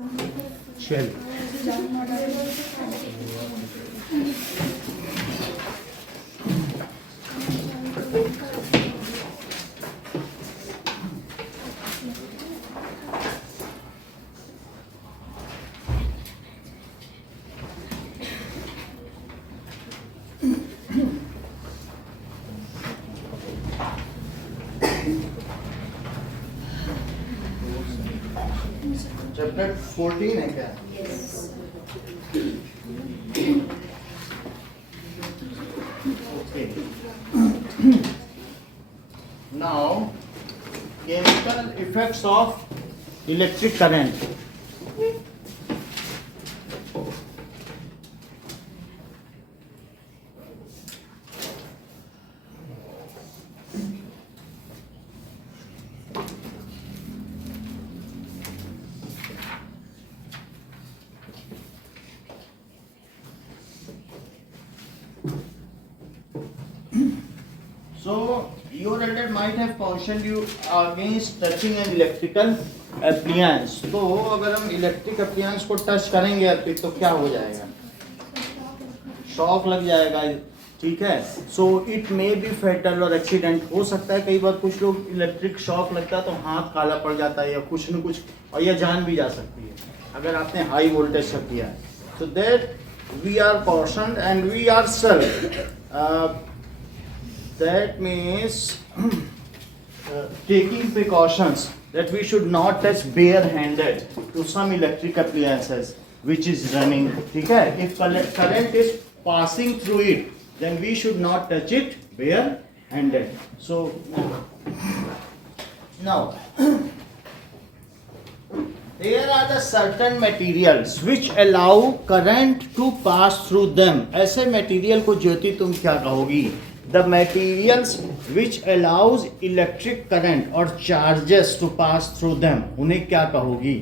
चल चैप्टर 14 है क्या? Okay. Now, chemical effects of electric current. So, your elder might have cautioned you against touching an electrical appliance. तो अगर हम electric appliance को touch करेंगे अर्पित तो क्या हो जाएगा? शॉक लग जाएगा, ठीक है. So it may be fatal और एक्सीडेंट हो सकता है. कई बार कुछ लोग इलेक्ट्रिक शॉक लगता है तो हाथ काला पड़ जाता है या कुछ न कुछ, और यह जान भी जा सकती है अगर आपने हाई वोल्टेज से किया है. So that we are cautioned and we are self. That means taking precautions that we should not touch bare-handed to some electric appliances which is running. ठीक है? If current is passing through it, then we should not touch it bare-handed. So now there are the certain materials which allow current to pass through them. ऐसे material को ज्योति तुम क्या कहोगी? The materials which allows electric current or charges to pass through them, उन्हें क्या कहोगी?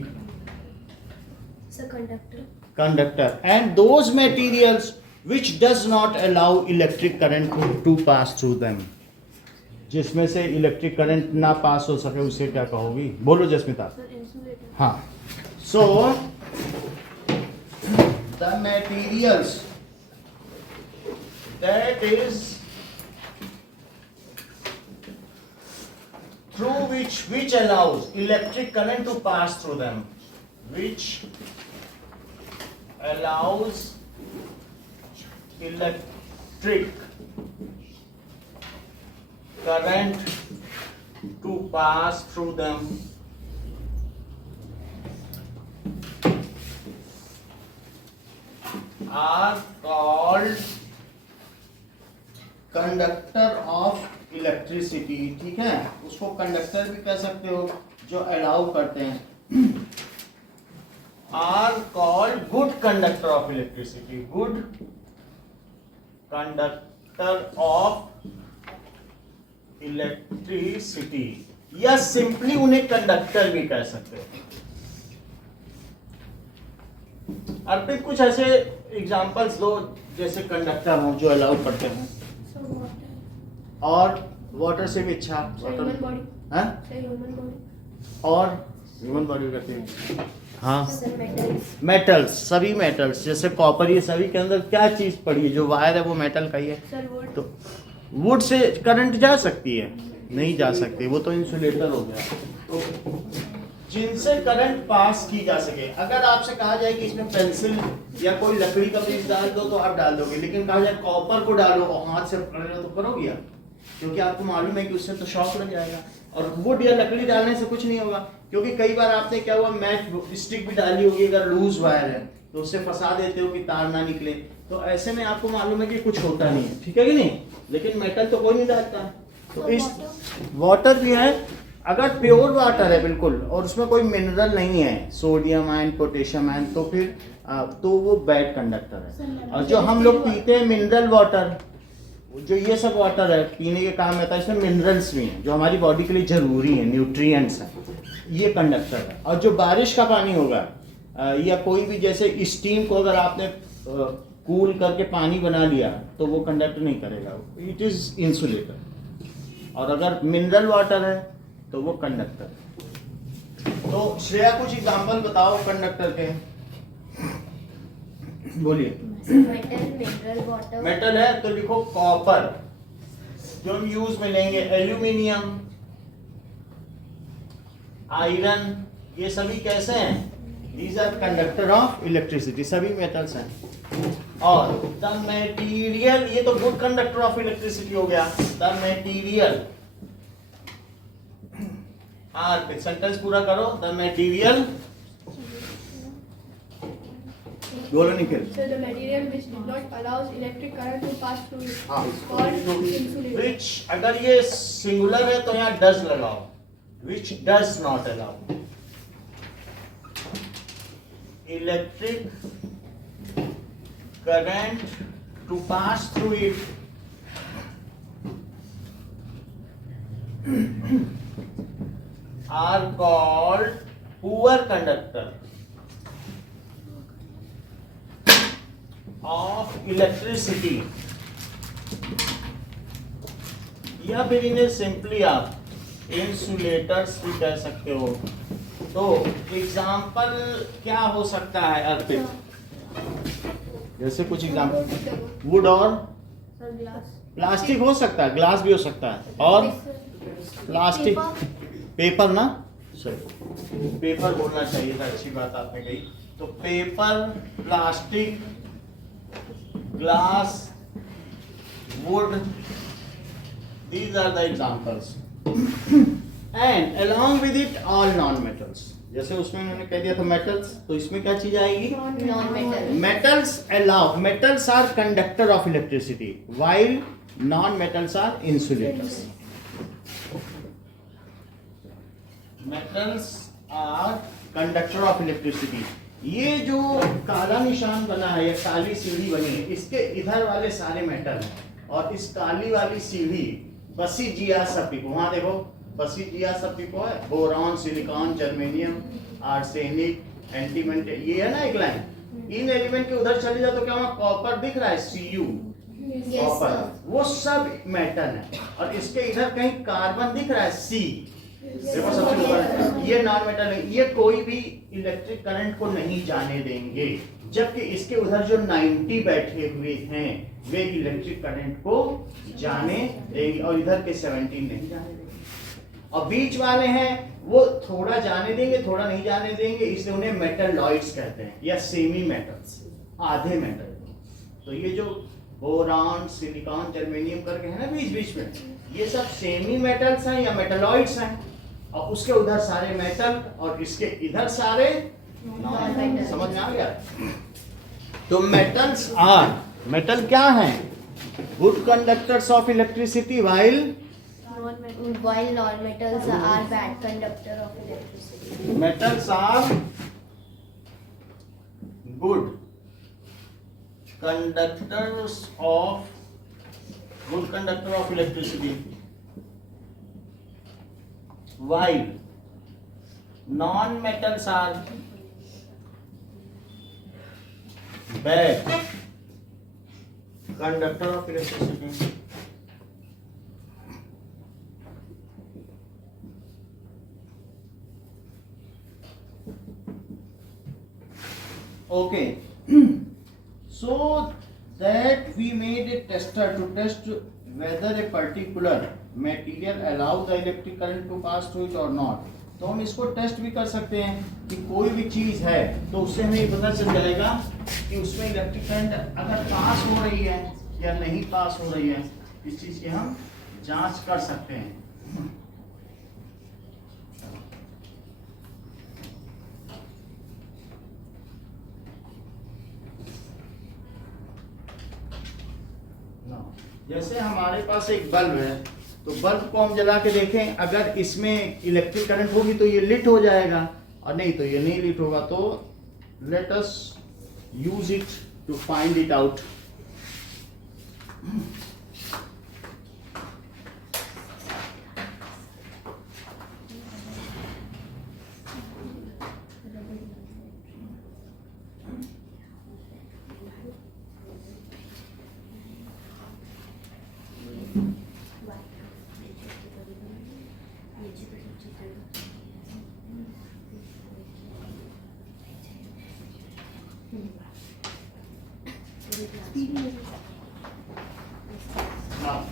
Conductor. And those materials which does not allow electric current to pass through them, जिसमें से electric current ना पास हो सके उसे क्या कहोगी? बोलो जस्मिता. हाँ. So the materials that is through which allows electric current to pass through them, which allows electric current to pass through them are called conductor of electricity. ठीक है, उसको कंडक्टर भी कह सकते हो जो अलाउ करते हैं. Are called good conductor of electricity. Good conductor of electricity, या सिंपली उन्हें कंडक्टर भी कह सकते हो. अर्पित कुछ ऐसे एग्जांपल्स दो जैसे कंडक्टर हो जो अलाउ करते हैं. और वाटर से भी अच्छा, वाटर और ह्यूमन बॉडी करते हैं. हाँ, मेटल्स, सभी मेटल्स जैसे कॉपर, ये सभी के अंदर क्या चीज पड़ी है? जो वायर है वो मेटल का ही है. तो वुड से करंट जा सकती है? नहीं जा सकती, वो तो इंसुलेटर हो गया. तो जिनसे करंट पास की जा सके. अगर आपसे कहा जाए कि इसमें पेंसिल या कोई लकड़ी का पीस डाल दो तो आप डाल दोगे, लेकिन कहा जाए कॉपर को डालो और हाथ से पकड़ लो तो करोगे आप? क्योंकि आपको मालूम है कि उससे तो शॉक लग जाएगा. और वुड या लकड़ी डालने से कुछ नहीं होगा, क्योंकि कई बार आपने क्या हुआ, मैच स्टिक भी डाली होगी, अगर लूज वायर है तो उससे फंसा देते हो कि तार ना निकले. तो ऐसे में आपको मालूम है कि कुछ होता नहीं है. ठीक है कि नहीं? लेकिन मेटल तो कोई नहीं डालता. तो इस वाटर भी है, अगर प्योर वाटर है बिल्कुल और उसमें कोई मिनरल नहीं है, सोडियम आयन, पोटेशियम आयन, तो फिर तो वो बैड कंडक्टर है. और जो हम लोग पीते हैं मिनरल वाटर, जो ये सब वाटर है पीने के काम में आता है, इसमें मिनरल्स भी हैं जो हमारी बॉडी के लिए ज़रूरी हैं, न्यूट्रिएंट्स हैं, ये कंडक्टर है. और जो बारिश का पानी होगा या कोई भी जैसे स्टीम को अगर आपने कूल करके पानी बना लिया तो वो कंडक्ट नहीं करेगा, इट इज़ इंसुलेटर. और अगर मिनरल वाटर है तो वो कंडक्टर है. तो श्रेया कुछ एग्जांपल बताओ कंडक्टर के, बोलिए। Metal, mineral water. मेटल है तो लिखो कॉपर, जो हम यूज में लेंगे, एल्यूमिनियम, आयरन, ये सभी कैसे हैं? These are conductor of electricity, सभी मेटल्स हैं। और द मटेरियल, ये तो गुड कंडक्टर ऑफ इलेक्ट्रिसिटी हो गया। द मटेरियल, आर सेंटेंस पूरा करो। द मटेरियल, बोलो Nikhil. So the material which did not allows electric current to pass through it हाँ, is called insulator. which, अगर ये सिंगुलर है तो यहाँ डज लगाओ, which does not allow electric current to pass through it are called poor conductor of electricity, या फिर इन्हें सिंपली आप इंसुलेटर्स भी कह सकते हो। तो एग्जाम्पल क्या हो सकता है अर्पित? जैसे कुछ एग्जाम्पल, वुड और Sir, glass. प्लास्टिक हो सकता है, ग्लास भी हो सकता है, और प्लास्टिक, पेपर ना, सही पेपर बोलना चाहिए था, अच्छी बात आपने कही। तो paper, plastic, glass, would, these are the examples and along with it all non metals। जैसे उसमें उन्होंने कह दिया था मेटल्स, तो इसमें क्या चीज आएगी? Non metal. metals allow, metals are conductor of electricity while non metals are insulators। metals are conductor of electricity। ये जो काला निशान बना है, ये काली सीढ़ी बनी है, इसके इधर वाले सारे मेटल हैं, और इस काली वाली सीढ़ी बसीजिया सल्फिको, वहां देखो बसीजिया सल्फिको है, बोरॉन, सिलिकॉन, जर्मेनियम, आर्सेनिक, एंटीमन, ये है ना एक लाइन। इन एलिमेंट के उधर चले जाओ तो क्या वहां कॉपर दिख रहा है, Cu, कॉपर, वो सब मेटल है। और इसके इधर कहीं कार्बन दिख रहा है, C, देखो सबसे ऊपर, ये नॉन मेटल है, ये कोई भी इलेक्ट्रिक करंट को नहीं जाने देंगे, जबकि इसके उधर जो 90 बैठे हुए हैं वे इलेक्ट्रिक करंट को जाने देंगे, और इधर के 17 नहीं जाने देंगे। और बीच वाले हैं वो थोड़ा जाने देंगे, थोड़ा नहीं जाने देंगे, इसलिए उन्हें मेटलॉइड्स कहते हैं, या सेमी मेटल्स, आधे मेटल। तो ये जो बोरॉन, सिलिकॉन, जर्मेनियम करके है ना बीच बीच में, ये सब सेमी मेटल्स हैं या मेटलॉइड्स हैं, और उसके उधर सारे मेटल और इसके इधर सारे नॉन मेटल। समझ में आ गया? तो मेटल्स आर, मेटल क्या हैं? Good conductors of electricity while While non-metals are bad conductor of electricity. metals are good conductors of electricity while non-metals are bad conductor of electricity। Okay, so that we made a tester to test whether a particular material allow the electric current to pass through it or not। तो हम इसको test भी कर सकते हैं कि कोई भी चीज है तो उससे हमें ये पता चल जाएगा कि उसमें इलेक्ट्रिक करंट अगर पास हो रही है या नहीं पास हो रही है, इस चीज की हम जांच कर सकते हैं। जैसे हमारे पास एक बल्ब है, तो बल्ब को हम जला के देखें, अगर इसमें इलेक्ट्रिक करंट होगी तो ये लिट हो जाएगा, और नहीं तो ये नहीं लिट होगा। तो let us use it to find it out. हाँ।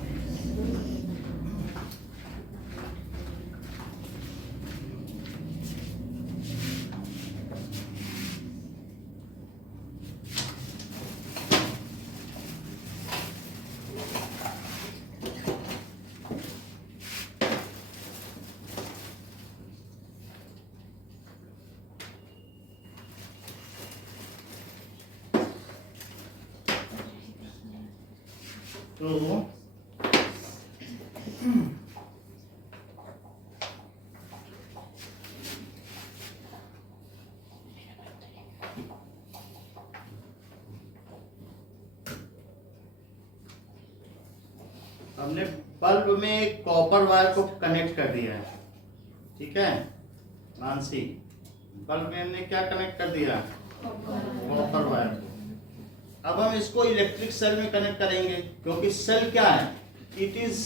तो हमने बल्ब में कॉपर वायर को कनेक्ट कर दिया है, ठीक है मानसी, बल्ब में हमने क्या कनेक्ट कर दिया, कॉपर वायर को। अब हम इसको इलेक्ट्रिक सेल में कनेक्ट करेंगे, क्योंकि सेल क्या है, it is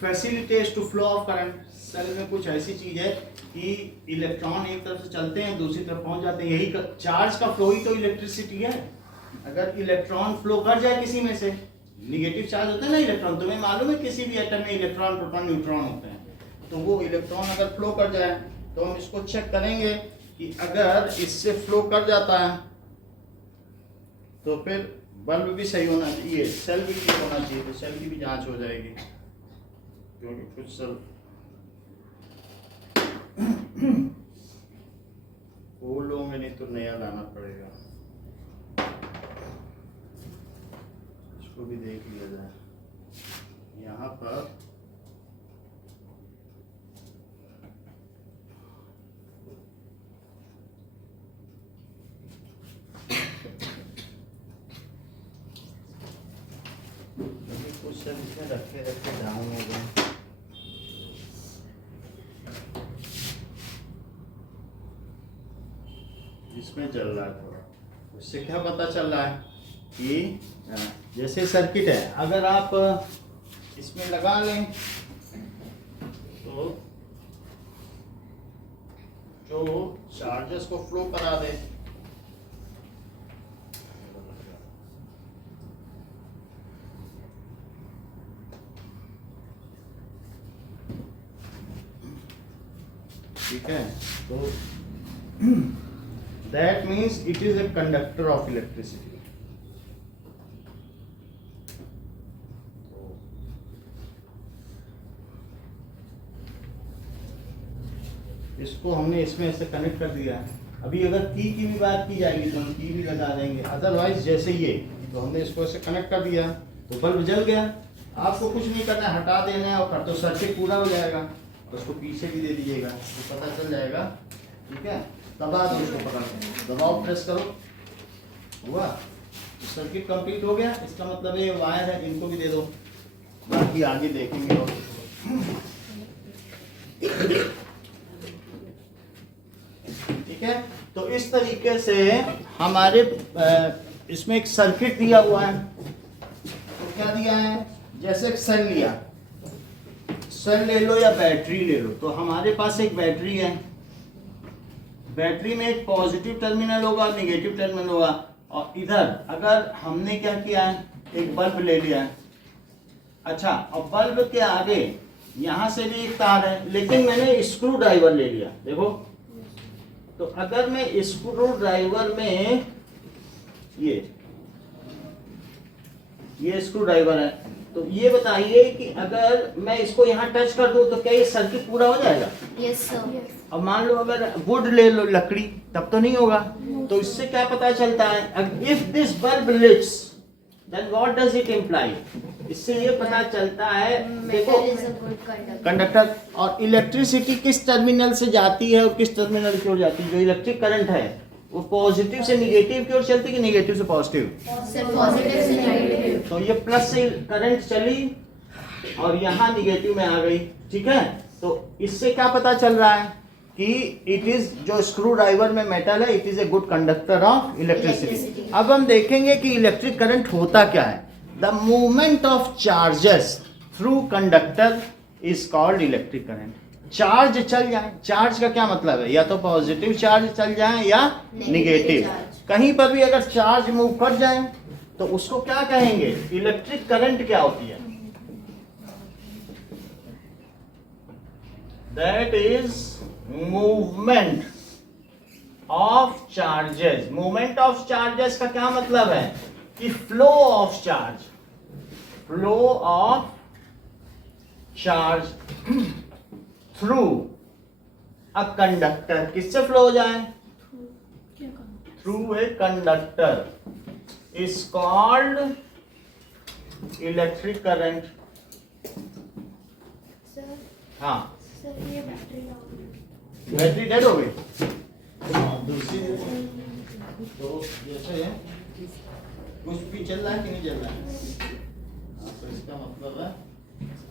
facilitates to flow of current. Cell में कुछ ऐसी चीज है कि इलेक्ट्रॉन एक तरफ से चलते हैं दूसरी तरफ पहुंच जाते हैं, यही चार्ज का फ्लो ही तो इलेक्ट्रिसिटी है। अगर इलेक्ट्रॉन फ्लो कर जाए किसी में से, निगेटिव चार्ज होता है ना इलेक्ट्रॉन, तुम्हें मालूम है किसी भी एटम में इलेक्ट्रॉन प्रोटॉन न्यूट्रॉन होते हैं, तो वो इलेक्ट्रॉन अगर फ्लो कर जाए तो हम इसको चेक करेंगे कि अगर इससे फ्लो कर जाता है तो फिर बल्ब भी सही होना चाहिए, सेल भी ठीक होना चाहिए, तो सेल की भी जांच हो जाएगी, क्योंकि कुछ सेल ओल्ड होंगे नहीं तो नया लाना पड़ेगा। इसको भी देख लिया जाए। यहाँ पर कुछ सब इसमें रखे डाउन हो गए। इसमें चल रहा है थोड़ा, उससे क्या पता चल रहा है कि जैसे सर्किट है, अगर आप इसमें लगा लें तो जो चार्जेस को फ्लो करा दे, ठीक है, तो that means it is a conductor of electricity. इसको हमने इसमें ऐसे कनेक्ट कर दिया है। अभी अगर की भी बात की जाएगी तो हम की भी लगा देंगे, अदरवाइज जैसे ये, तो हमने इसको ऐसे कनेक्ट कर दिया तो बल्ब जल गया। आपको कुछ नहीं करना है, हटा देना है और कर तो सर्किट पूरा हो जाएगा। तो उसको पीछे भी दे दीजिएगा तो पता चल जाएगा, ठीक है। दबा दो उसको, पकड़ दबाओ, प्रेस करो, हुआ तो सर्किट कंप्लीट हो गया। इसका मतलब ये वायर है, इनको भी दे दो, बाकी आगे देखेंगे। और ठीक है, तो इस तरीके से हमारे इसमें एक सर्किट दिया हुआ है। तो क्या दिया है, जैसे एक सेल लिया, सेल ले लो या बैटरी ले लो, तो हमारे पास एक बैटरी है, बैटरी में एक पॉजिटिव टर्मिनल होगा और निगेटिव टर्मिनल होगा। और इधर अगर हमने क्या किया है, एक बल्ब ले लिया है, अच्छा, और बल्ब के आगे यहाँ से भी एक तार है, लेकिन मैंने स्क्रू ड्राइवर ले लिया। देखो, तो अगर मैं स्क्रू ड्राइवर में ये स्क्रू ड्राइवर है, तो ये बताइए कि अगर मैं इसको यहाँ टच कर दूं तो क्या ये सर्किट पूरा हो जाएगा? Yes sir. अब मान लो अगर वुड ले लो, लकड़ी, तब तो नहीं होगा। तो इससे क्या पता चलता है, if this bulb lits then what does it imply? इससे ये पता चलता है, देखो, कंडक्टर। और इलेक्ट्रिसिटी किस टर्मिनल से जाती है और किस टर्मिनल की ओर जाती है? जो इलेक्ट्रिक करंट है वो पॉजिटिव से निगेटिव की ओर चलती है कि निगेटिव से पॉजिटिव? पॉजिटिव से नेगेटिव। तो ये प्लस से करंट चली और यहाँ निगेटिव में आ गई, ठीक है। तो इससे क्या पता चल रहा है कि इट इज, जो स्क्रू ड्राइवर में मेटल है, it is a good conductor of electricity. अब हम देखेंगे कि इलेक्ट्रिक करंट होता क्या है। The movement of charges through conductor is called electric current. Charge चल जाए। चार्ज का क्या मतलब है, या तो पॉजिटिव चार्ज चल जाए या निगेटिव। चार्ज। कहीं पर भी अगर चार्ज मूव कर जाए तो उसको क्या कहेंगे, इलेक्ट्रिक करंट क्या होती है, that is movement of charges. Movement of charges का क्या मतलब है कि flow of charge, flow of charge through a conductor. किससे फ्लो हो जाए, through a conductor is called electric current. Sir हाँ, सर ये बैटरी डाउन बैटरी डेड हो गई। दूसरी तो जैसे कुछ भी चल रहा है कि नहीं चल रहा है, तो इसका मतलब है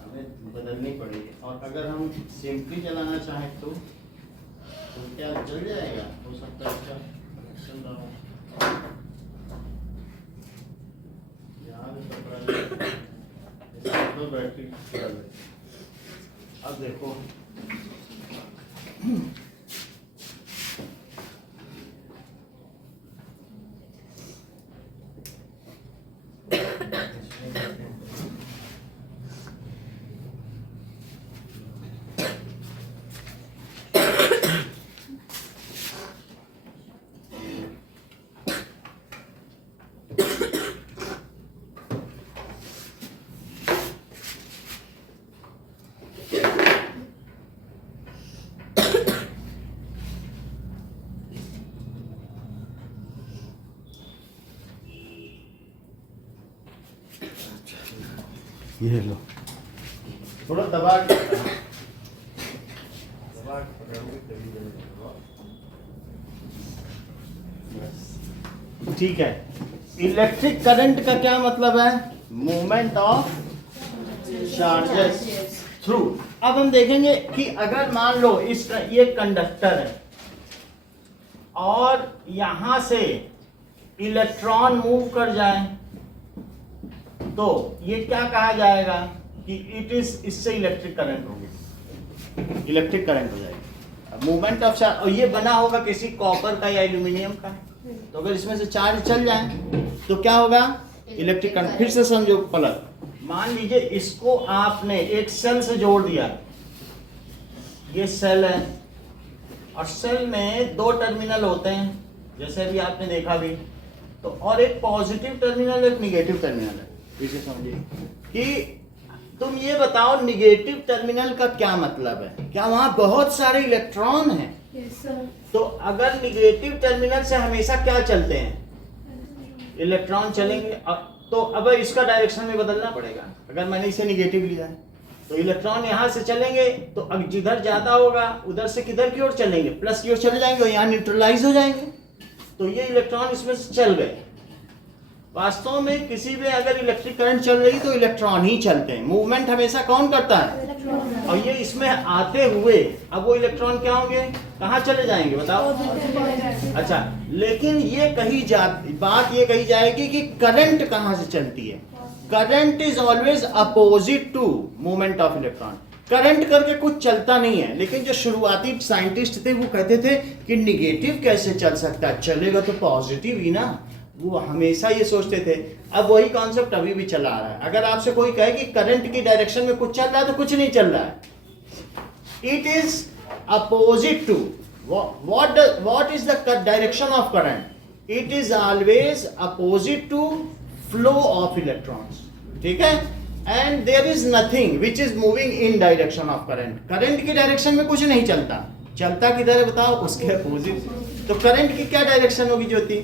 हमें बदलनी पड़ेगी। और अगर हम सिंपली चलाना चाहें तो क्या चल जाएगा, हो सकता है इसका कनेक्शन ना हो, यहाँ भी पकड़ा जाए, इसका मतलब बैटरी चल रही है। अब देखो ये लो, थोड़ा दबा के पकड़ोगे तभी जलेगा। बस। ठीक है, इलेक्ट्रिक करंट का क्या मतलब है, मूवमेंट ऑफ चार्जेस थ्रू। अब हम देखेंगे कि अगर मान लो इस ये कंडक्टर है और यहां से इलेक्ट्रॉन मूव कर जाए तो ये क्या कहा जाएगा कि इट इज, इससे इलेक्ट्रिक करंट होगी, इलेक्ट्रिक करंट हो जाएगी। मूवमेंट ऑफ चार्ज, और ये बना होगा किसी कॉपर का या एल्यूमिनियम का, तो अगर इसमें से चार्ज चल जाए तो क्या होगा, इलेक्ट्रिक करंट। फिर से समझो पलट, मान लीजिए इसको आपने एक सेल से जोड़ दिया, ये सेल है और सेल में दो टर्मिनल होते हैं जैसे अभी आपने देखा भी, तो और एक पॉजिटिव टर्मिनल एक निगेटिव टर्मिनल है। इसे समझिए कि तुम ये बताओ निगेटिव टर्मिनल का क्या मतलब है, क्या वहां बहुत सारे इलेक्ट्रॉन हैं? Yes sir. तो अगर निगेटिव टर्मिनल से हमेशा क्या चलते हैं, इलेक्ट्रॉन चलेंगे। तो अब इसका डायरेक्शन में बदलना पड़ेगा। अगर मैंने इसे निगेटिव लिया है तो इलेक्ट्रॉन यहाँ से चलेंगे, तो अब जिधर ज्यादा होगा उधर से किधर की ओर चलेंगे, प्लस की ओर चले जाएंगे और यहाँ न्यूट्रलाइज हो जाएंगे। तो ये इलेक्ट्रॉन इसमें से चल गए। वास्तव में किसी में अगर इलेक्ट्रिक करंट चल रही तो इलेक्ट्रॉन ही चलते हैं, मूवमेंट हमेशा कौन करता है, और ये इसमें आते हुए अब वो इलेक्ट्रॉन क्या होंगे, कहाँ चले जाएंगे बताओ। अच्छा, लेकिन ये बात ये कही जाएगी कि करंट कहाँ से चलती है। Current is always opposite to movement of electron. Current करके कुछ चलता नहीं है, लेकिन जो शुरुआती साइंटिस्ट थे वो कहते थे कि निगेटिव कैसे चल सकता है, चलेगा तो पॉजिटिव ही ना, वो हमेशा ये सोचते थे। अब वही कॉन्सेप्ट अभी भी चला आ रहा है। अगर आपसे कोई कहे कि करंट की डायरेक्शन में कुछ चल रहा है तो कुछ नहीं चल रहा है, it is opposite to what is the direction of current, it is always opposite to flow of electrons. ठीक है, and there is nothing which is moving in direction of current. Current की डायरेक्शन में कुछ नहीं चलता, चलता किधर है बताओ, उसके अपोजिट। तो करंट की क्या डायरेक्शन होगी ज्योति,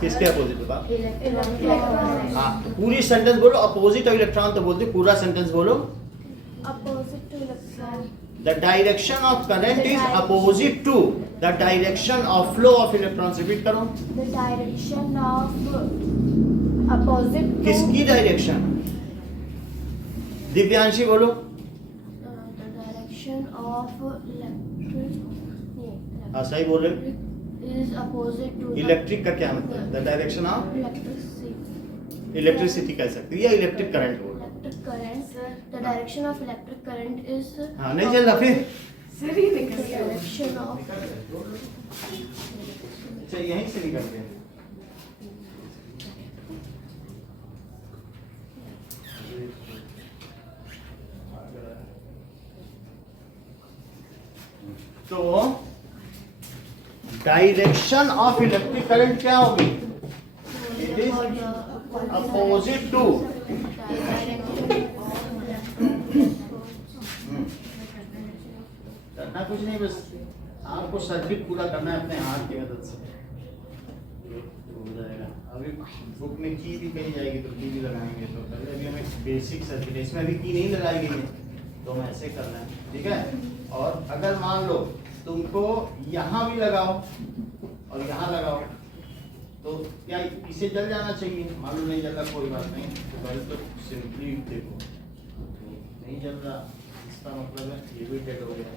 किसके अपोजिट बताओ। हाँ, तो पूरी सेंटेंस बोलो, अपोजिट ऑफ इलेक्ट्रॉन तो बोलते, पूरा सेंटेंस बोलो। Opposite two electron, The direction of current is opposite to the direction of flow of electrons. Repeat करो। the direction of opposite to किसकी डायरेक्शन, दिव्यांशी बोलो। the direction of electric हाँ सही बोल रहे। is opposite to इलेक्ट्रिक का क्या मतलब है, the direction of electricity electricity कह सकते हैं या इलेक्ट्रिक करंट बोलो। electric current, the The direction of electric current is हाँ नहीं चल रहा फिर direction of अच्छा यहीं से निकलते हैं। तो डायरेक्शन ऑफ इलेक्ट्रिक करंट क्या होगी? इट इज अपोजिट टू करना कुछ नहीं, बस आपको सर्किट पूरा करना है अपने हाथ की मदद से तो हो जाएगा। अभी बुक में की भी कही जाएगी तो की भी लगाएंगे, तो पहले अभी हमें बेसिक सर्किट, इसमें अभी की नहीं लगाई गई है तो हम ऐसे करना है, ठीक है। और अगर मान लो तुमको यहाँ भी लगाओ और यहाँ लगाओ तो क्या इसे जल जाना चाहिए? मालूम नहीं जल रहा, कोई बात नहीं, तो पहले तो सिंपली देखो नहीं जल रहा, इसका मतलब है ये भी डेड हो गया।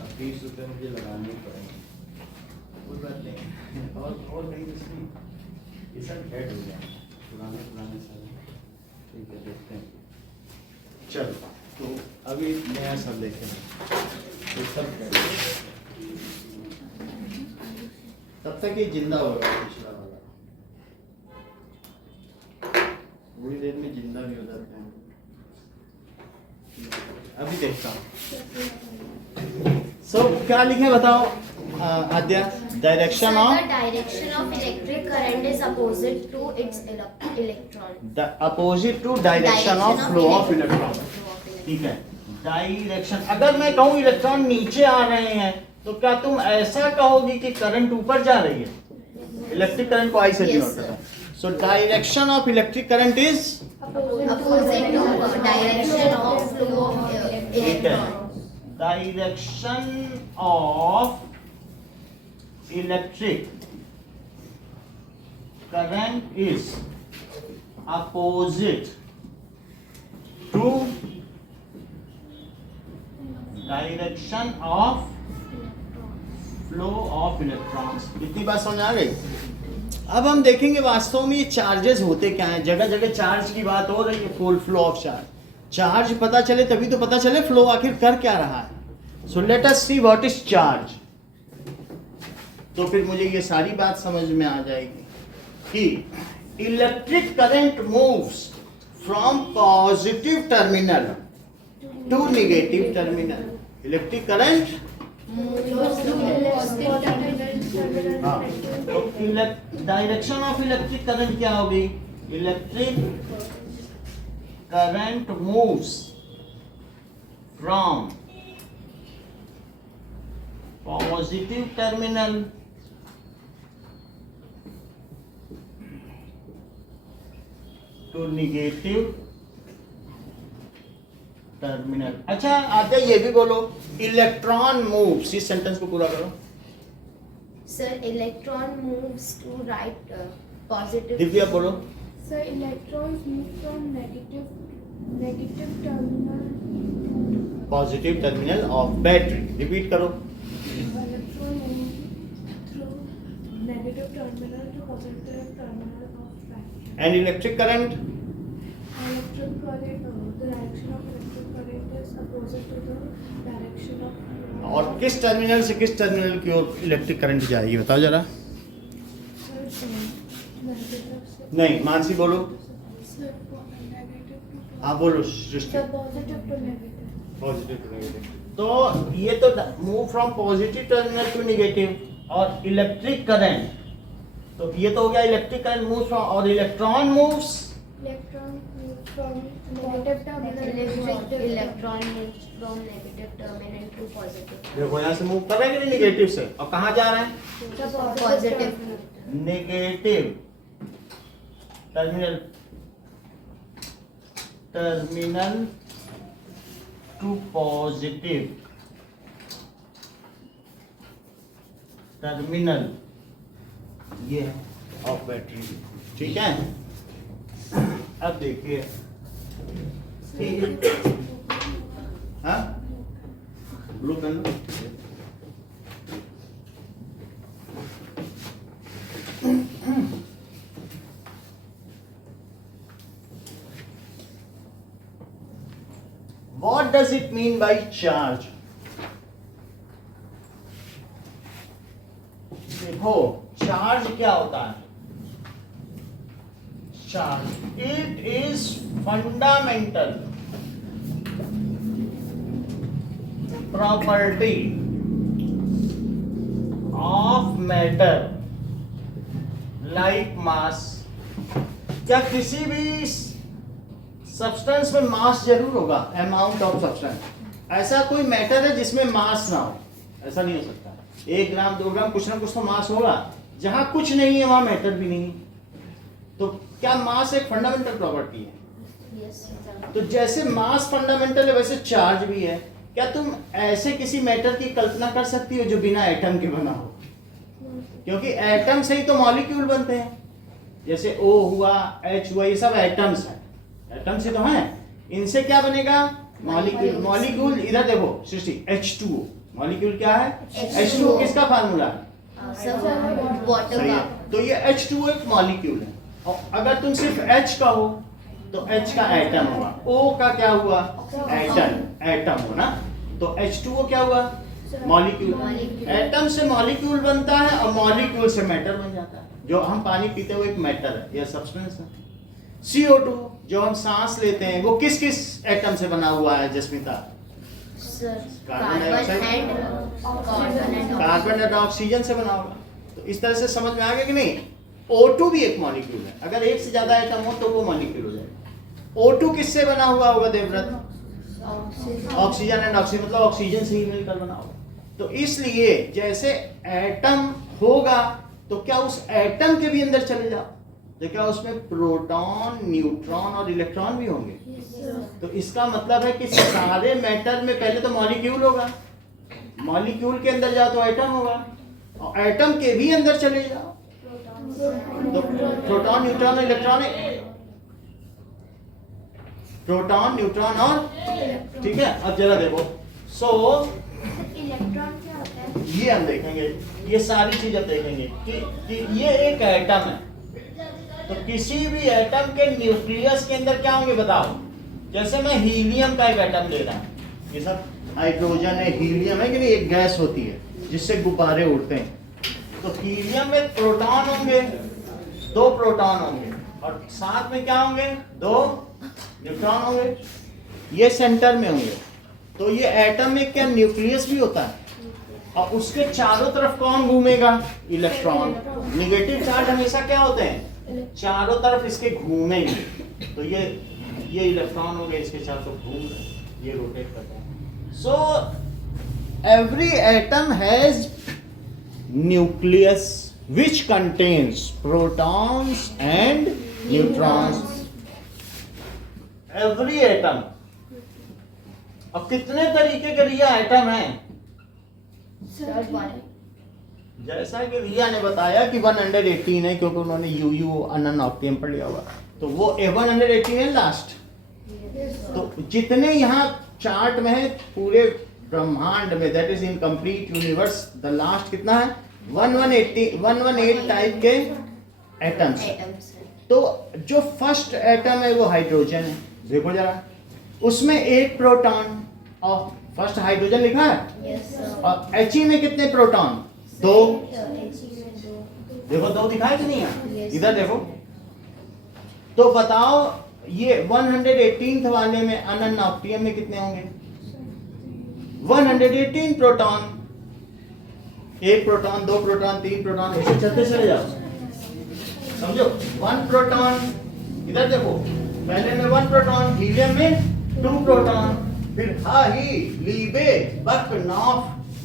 अब 20 रुपये मुझे लगाने ही पड़ेंगे, कोई बात नहीं। और नहीं कुछ नहीं, ये सब डेड हो गया, पुराने सारे, ठीक है देखते हैं। चलो तो अभी नया सब देखें, ये सब डेड हो गया। तब तक ये जिंदा होगा पिछला वाला, थोड़ी देर में जिंदा भी हो जाते हैं। अभी देखता हूँ। सो क्या लिखे बताओ Aadya? Direction the of direction of electric current is opposite to its electron. Opposite to direction of flow of electron, ठीक है। डायरेक्शन, अगर मैं कहूँ इलेक्ट्रॉन नीचे आ रहे हैं तो क्या तुम ऐसा कहोगी कि करंट ऊपर जा रही है? इलेक्ट्रिक करंट को ऐसे नहीं होता। So direction of electric current is Opposite to direction of flow of electron. Direction of electric current is opposite to direction of flow of electrons. इतनी बात समझ आ गई? अब हम देखेंगे वास्तव में ये चार्जेस होते क्या हैं। जगह जगह चार्ज की बात हो रही है, फुल फ्लो ऑफ चार्ज पता चले तभी तो पता चले फ्लो आखिर कर क्या रहा है। So let us see what is charge. तो फिर मुझे ये सारी बात समझ में आ जाएगी कि electric current moves from positive terminal to negative terminal. Electric current direction of electric current क्या होगी? Electric current moves from positive terminal to negative terminal. अच्छा आते ये भी बोलो, इलेक्ट्रॉन मूव्स, इस सेंटेंस को पूरा करो। Sir, electron moves to right positive. Divya बोलो। Sir, electrons move from negative terminal. Positive terminal of battery. Repeat करो। Electron move through negative terminal to positive terminal of battery. And electric current? Electric current, the direction of electric current is opposite to the direction of. और किस terminal से किस terminal की ओर electric current जाएगी बताओ जरा। नहीं मानसी बोलो। हाँ बोलो Srishti. Positive to negative. Positive to negative. तो ये तो move from positive terminal to negative, और इलेक्ट्रिक करंट, तो ये तो हो गया इलेक्ट्रिक करंट मूव फ्रॉम, और electron moves Electron move from negative terminal. Electron moves from negative terminal to positive. देखो यहाँ से मूव कर रहा है कि नहीं नेगेटिव से, और कहाँ जा रहा है? Positive. Negative terminal to positive terminal, ये है ऑफ बैटरी, ठीक है। अब देखिए हाँ blue pen What does it mean by charge? देखो चार्ज क्या होता है? Charge it is fundamental property of matter like mass. क्या किसी भी सब्सटेंस में मास जरूर होगा, अमाउंट ऑफ सब्सटेंस। ऐसा कोई मैटर है जिसमें मास ना हो? ऐसा नहीं हो सकता। 1 ग्राम 2 ग्राम कुछ ना कुछ तो मास होगा। जहां कुछ नहीं है वहां मैटर भी नहीं है। तो क्या मास एक फंडामेंटल प्रॉपर्टी है? Yes, तो जैसे मास फंडामेंटल है वैसे चार्ज भी है। क्या तुम ऐसे किसी मैटर की कल्पना कर सकती हो जो बिना एटम के बना हो? क्योंकि एटम से ही तो मॉलिक्यूल बनते हैं। जैसे O हुआ, H हुआ, ये सब एटम्स हैं। एटम से तो हैं। इनसे क्या बनेगा? मॉलिक्यूल। मॉलिक्यूल इधर देखो सृष्टि, H2O मॉलिक्यूल क्या है? H2O किसका फार्मूला है? वाटर सही का। है। तो ये H2O एक मॉलिक्यूल है। और अगर तुम सिर्फ H का हो तो H का एटम हुआ, O का क्या हुआ? एटम हो ना। तो H2O क्या हुआ? मॉलिक्यूल। एटम से मॉलिक्यूल बनता है और मॉलिक्यूल से मैटर बन जाता है। जो हम पानी पीते हुए एक मैटर है या सब्सटेंस है। CO2 जो हम सांस लेते हैं वो किस किस एटम से बना हुआ है जस्मिता? कार्बन और ऑक्सीजन से बना होगा। तो इस तरह से समझ में आ गया कि नहीं? O2 भी एक मॉलिक्यूल है। अगर एक से ज्यादा एटम हो तो वो मॉलिक्यूल हो जाएगा। O2 किससे बना हुआ होगा देवव्रत? ऑक्सीजन एंड ऑक्सीजन, मतलब ऑक्सीजन से ही मिलकर बना होगा। तो इसलिए जैसे एटम होगा तो क्या उस एटम के भी अंदर चले जाओ तो क्या उसमें प्रोटॉन, न्यूट्रॉन और इलेक्ट्रॉन भी होंगे? तो इसका मतलब है कि सारे मैटर में पहले तो मॉलिक्यूल होगा, मॉलिक्यूल के अंदर जाओ तो एटम होगा, और एटम के भी अंदर चले जाओ तो प्रोटॉन, न्यूट्रॉन और इलेक्ट्रॉन, प्रोटॉन, न्यूट्रॉन और, ठीक है। अब जरा देखो, इलेक्ट्रॉन क्या होता है? ये हम देखेंगे, ये सारी चीज अब देखेंगे कि ये एक एटम है। तो किसी भी एटम के न्यूक्लियस के अंदर क्या होंगे बताओ? जैसे मैं हीलियम का एक एटम ले रहा हूं, ये सब हाइड्रोजन है, हीलियम है कि नहीं, एक गैस होती है जिससे गुब्बारे उड़ते हैं। तो हीलियम में प्रोटॉन होंगे, 2 प्रोटॉन होंगे, और साथ में क्या होंगे? 2 न्यूट्रॉन होंगे, ये सेंटर में होंगे। तो ये एटम में क्या न्यूक्लियस भी होता है, और उसके चारों तरफ कौन घूमेगा? इलेक्ट्रॉन। नेगेटिव चार्ज हमेशा क्या होते हैं? चारों तरफ इसके घूमेंगे। तो ये इलेक्ट्रॉन हो गए, इसके चारों तरफ घूम रहे, ये रोटेट करते हैं। So every atom has nucleus which contains protons and neutrons. Every atom. अब कितने तरीके के रिया एटम हैं? जैसा कि रिया ने बताया कि 118 है, क्योंकि उन्होंने यूयू अनन ऑक्टियम पर लिया हुआ, तो वो 118 है लास्ट। तो जितने यहाँ चार्ट में है पूरे ब्रह्मांड में, that is in complete universe, the last कितना है? 118 टाइप के एटम्स। तो जो फर्स्ट एटम है वो हाइड्रोजन है। देखो जरा, उसमें 1 प्रोटॉन, और फर्स्ट हाइड्रोजन लिखा है। और He में कितने प्रोटॉन? 2। देखो 2 दिखाए कि नहीं है? इधर देखो। तो बताओ ये 118th वाले में अनन ऑक्टियम में कितने होंगे? 118 प्रोटॉन, 1 प्रोटॉन, 2 प्रोटॉन, 3 प्रोटॉन, ऐसे चलते चले जाओ, समझो। 1 प्रोटॉन, इधर देखो, पहले में 1 प्रोटॉन, हीलियम में 2 प्रोटॉन, फिर हाही, लीबे, बक, नॉफ,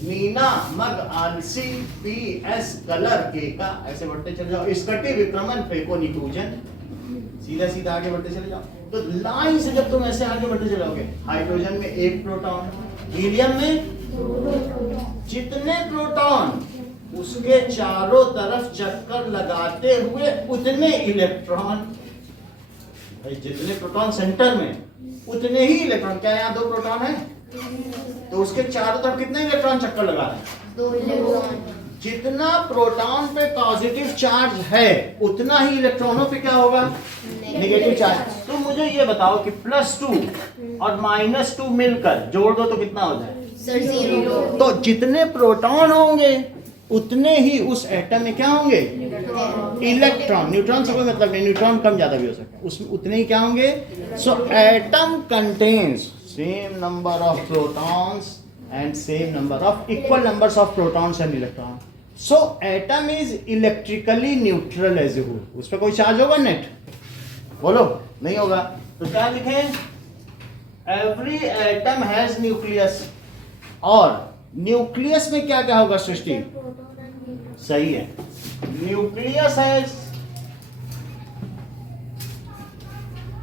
मीना, मग, आलसी, पी, एस, कलर, के का, ऐसे बढ़ते चले जाओ। स्कटी, विक्रमन, फेको, निकूजन, सीधा सीधा आगे बढ़ते चले जाओ। तो लाइन से जब तुम ऐसे आगे बढ़ते चले जाओगे, हाइड्रोजन में 1 प्रोटॉन, हीलियम में जितने प्रोटॉन, उसके चारों तरफ चक्कर लगाते हुए उतने इलेक्ट्रॉन। भाई जितने प्रोटॉन सेंटर में उतने ही इलेक्ट्रॉन। क्या यहाँ 2 प्रोटॉन है? तो उसके चारों तरफ कितने इलेक्ट्रॉन चक्कर लगा रहे हैं? 2 इलेक्ट्रॉन। जितना प्रोटॉन पे पॉजिटिव चार्ज है उतना ही इलेक्ट्रॉनों पे क्या होगा, नेगेटिव चार्ज। तो मुझे ये बताओ कि +2 और -2 मिलकर जोड़ दो तो कितना हो जाए, सर 0। तो जितने प्रोटॉन होंगे उतने ही उस एटम में क्या होंगे, इलेक्ट्रॉन। न्यूट्रॉन से कोई मतलब नहीं, न्यूट्रॉन कम ज्यादा भी हो सकता है, उसमें उतने ही क्या होंगे। So atom contains same number of protons and same number of equal numbers of protons and electron. So atom is electrically neutral as a whole. उस पर कोई चार्ज होगा नेट, बोलो नहीं होगा। तो क्या लिखें, एवरी एटम हैज न्यूक्लियस। और न्यूक्लियस में क्या क्या होगा सृष्टि, सही है, न्यूक्लियस हैज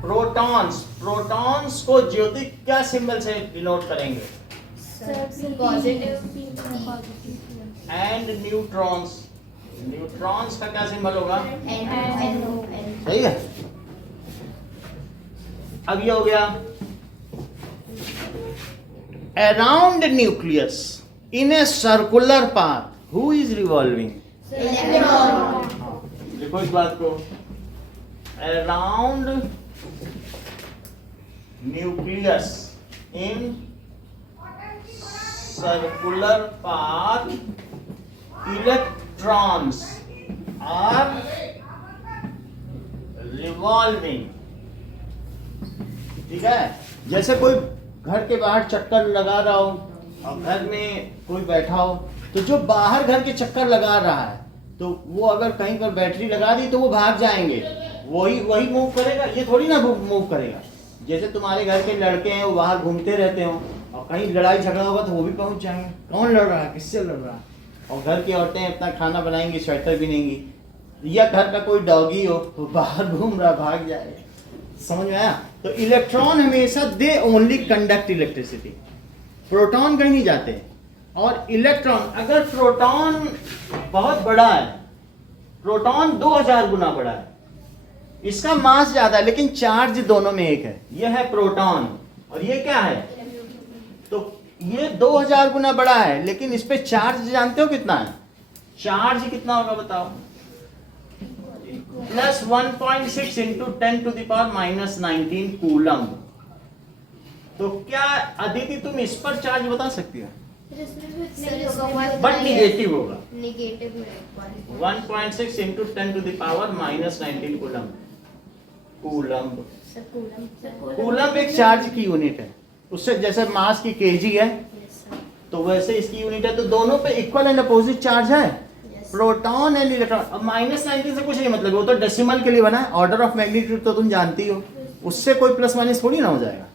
प्रोटॉन्स। प्रोटॉन्स को ज्योति क्या सिंबल से डिनोट करेंगे, एंड न्यूट्रॉन्स। न्यूट्रॉन्स का क्या सिंबल होगा, सही है। अब ये हो गया around nucleus in a circular path who is revolving, देखो इस बात को, around nucleus in circular path electrons are revolving। ठीक है, जैसे कोई घर के बाहर चक्कर लगा रहा हो और घर में कोई बैठा हो, तो जो बाहर घर के चक्कर लगा रहा है तो वो अगर कहीं पर बैटरी लगा दी तो वो भाग जाएंगे, वही मूव करेगा, ये थोड़ी ना मूव करेगा। जैसे तुम्हारे घर के लड़के हैं वो बाहर घूमते रहते हो और कहीं लड़ाई झगड़ा होगा तो वो भी पहुंच जाएंगे, कौन लड़ रहा है, किससे लड़ रहा है। और घर की औरतें अपना खाना बनाएंगी, स्वेटर पहनेंगी, या घर का कोई डॉगी हो तो बाहर घूम रहा, भाग जाएगा। समझ में आया। तो इलेक्ट्रॉन हमेशा they only conduct electricity, proton कहीं नहीं जाते। और इलेक्ट्रॉन, अगर प्रोटॉन बहुत बड़ा है, प्रोटॉन 2000 गुना बड़ा है, इसका मास ज्यादा है लेकिन चार्ज दोनों में एक है, यह है प्रोटॉन और ये क्या है, तो ये 2000 गुना बड़ा है लेकिन इस पे चार्ज जानते हो कितना है, चार्ज कितना होगा बताओ, +1.6 into 10⁻⁻19 कूलम। तो क्या अदिति तुम इस पर चार्ज बता सकती हो, बट निगेटिव होगा, 1.6 into 10⁻⁻19 कूलम। कूलम एक चार्ज की यूनिट है, उससे जैसे मास की केजी है तो वैसे इसकी यूनिट है। तो दोनों पे इक्वल एंड अपोजिट चार्ज है, प्रोटॉन एंड इलेक्ट्रॉन। अब -19 से कुछ नहीं मतलब, वो तो डेसिमल के लिए बना है, ऑर्डर ऑफ मैग्नीट्यूड तो तुम जानती हो, उससे कोई प्लस माइनस थोड़ी ना हो जाएगा।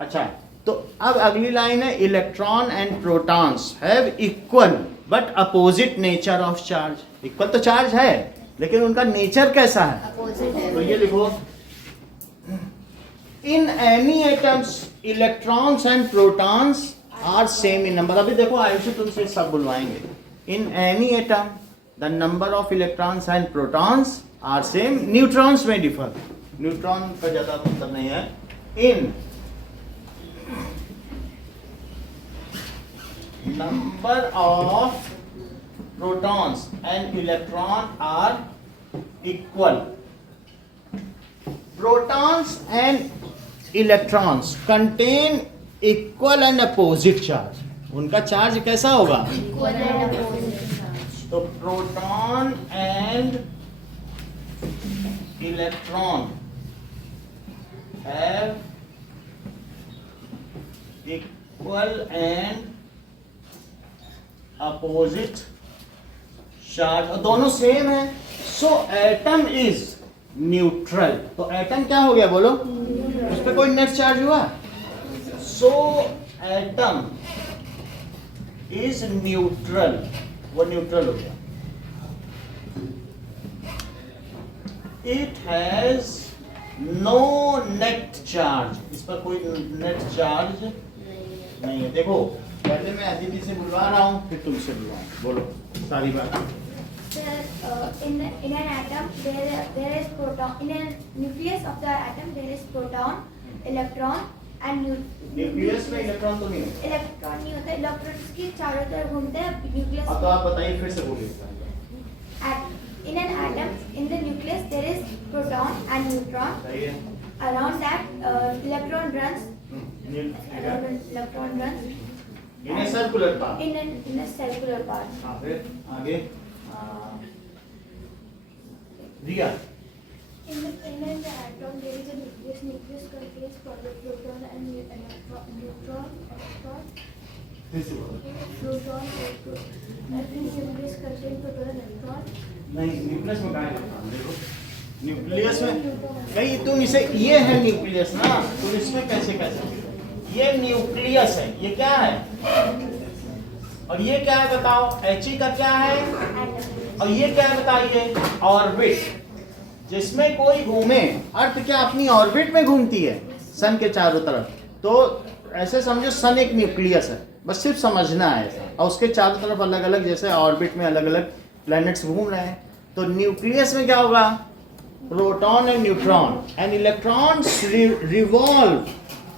अच्छा, तो अब अगली लाइन है, electron and protons have equal but opposite nature of charge. Equal तो चार्ज है लेकिन उनका नेचर कैसा है, तो ये लिखो, in any atoms electrons and protons are same in number. अभी देखो आयुष तुमसे सब बुलवाएंगे। In any atom the number of electrons and protons are same, neutrons में डिफर, न्यूट्रॉन का ज्यादा मतलब नहीं है। In number of protons and electron are equal. Protons and electrons contain equal and opposite charge. उनका चार्ज कैसा होगा, तो proton and electron have equal and opposite charge, और दोनों सेम है। सो एटम इज न्यूट्रल। तो एटम क्या हो गया बोलो, उस पर कोई नेट चार्ज हुआ, सो एटम इज न्यूट्रल, वो न्यूट्रल हो गया। It has no net charge, इस पर कोई नेट चार्ज नहीं है। देखो पहले मैं अदिति से बुलवा रहा हूँ फिर तुमसे बुलवा, बोलो सारी बात। In an atom there is proton. In a nucleus of the atom there is proton, electron and nucleus में इलेक्ट्रॉन तो नहीं होता। इलेक्ट्रॉन नहीं होता, इलेक्ट्रॉन्स की चारों तरफ घूमते हैं न्यूक्लियस। अब तो आप बताइए, फिर से बोलिए इसका। In an atom, in the nucleus there is proton and neutron. सही है। Around that, electron runs. In a circular path. In a circular path. हाँ, फिर आगे रिया। In an atom, there is a nucleus. Nucleus contains proton and neutron. फिर से बोलो। Proton, and in nucleus contains proton and electron. नहीं, nucleus में कहाँ है इलेक्ट्रॉन? देखो न्यूक्लियस में नहीं, तुम इसे, ये है न्यूक्लियस ना, तुम इसमें कैसे कह सकते हो? ये न्यूक्लियस है, ये क्या है? और ये क्या है बताओ? He का क्या है? और ये क्या है बताइए? ऑर्बिट। जिसमें कोई घूमे, अर्थ क्या अपनी ऑर्बिट में घूमती है सन के चारों तरफ, तो ऐसे समझो सन एक न्यूक्लियस है, बस सिर्फ समझना है ऐसा। और उसके चारों तरफ अलग अलग, जैसे ऑर्बिट में अलग अलग प्लैनेट्स घूम रहे हैं, तो न्यूक्लियस में क्या होगा? Proton and neutron and electrons revolve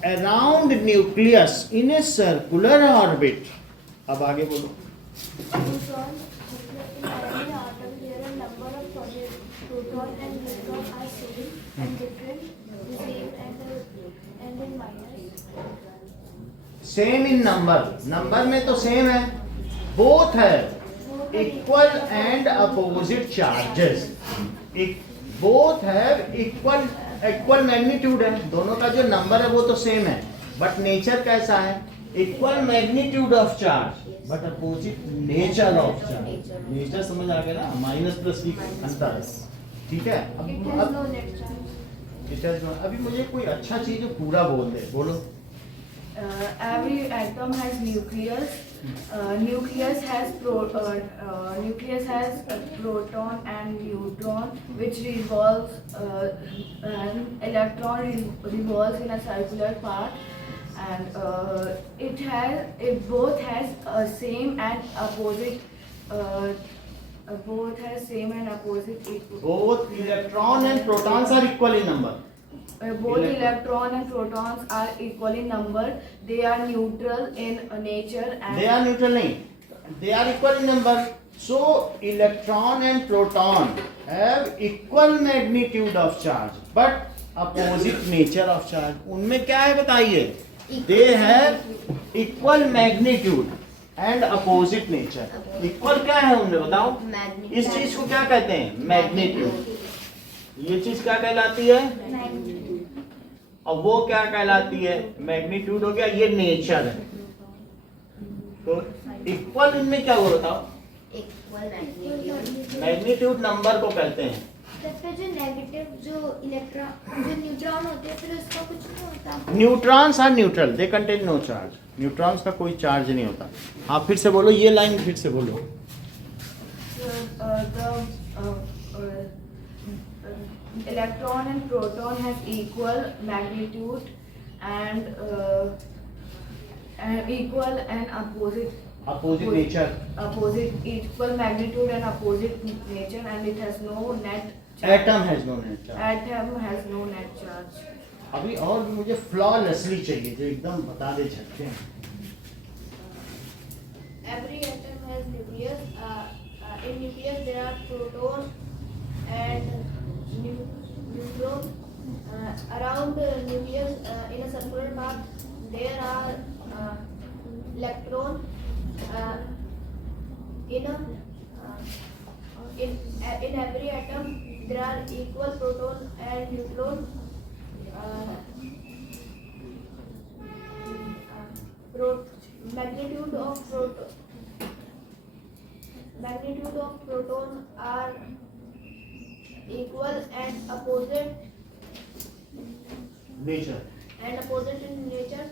around nucleus in a circular orbit. अब आगे बोलो। Neutron. In every atom, there are number of proton and neutron are same and different, same and in minus. Same in number, number में तो same है, both है equal and opposite charges. Both have equal magnitude है, दोनों का जो number है वो तो सेम है, बट नेचर कैसा है? Equal magnitude of charge but opposite nature of charge. Nature समझ आ गया ना? माइनस प्लस की अंतर, ठीक है। It has no net charge. अभी मुझे कोई अच्छा चीज जो पूरा बोल दे, बोलो। Every atom has nucleus. Nucleus has proton and neutron, which revolves. And electron revolves in a circular path, and it both has same and opposite. Both has same and opposite. Both electron and protons are equal in number. Both electron and protons are equal in number. They are neutral in nature and They are neutral नहीं, they are equal in number. So electron and proton have equal magnitude of charge, but opposite nature of charge. उनमें क्या है बताइए? They have equal magnitude and opposite nature. Equal क्या है उनमें बताओ? इस चीज को क्या कहते हैं? मैग्नीट्यूड। ये चीज क्या कहलाती है? और वो क्या कहलाती है? मैग्नीट्यूड हो गया, ये नेचर है। तो इक्वल इनमें क्या हुआ बताओ? मैग्नीट्यूड नंबर को कहते हैं। तो जो नेगेटिव जो न्यूट्रॉन होते हैं, फिर उसका कुछ नहीं होता। Neutrons are neutral, they contain no charge. Neutrons का कोई चार्ज नहीं होता। आप फिर से बोलो, ये लाइन फिर से बोलो। electron and proton has equal magnitude and equal and Opposite nature. Opposite, equal magnitude and opposite nature, and it has no net charge. Atom has no net charge. Atom has no net charge. अभी और भी मुझे flawlessly चाहिए, जो एकदम बता दे सकते हैं। Every atom has nucleus. In nucleus there are proton and neutron. Around the nucleus, in a circular path, there are electron. In every atom there are equal proton and neutron. Magnitude of proton are equal and opposite Nature. in nature.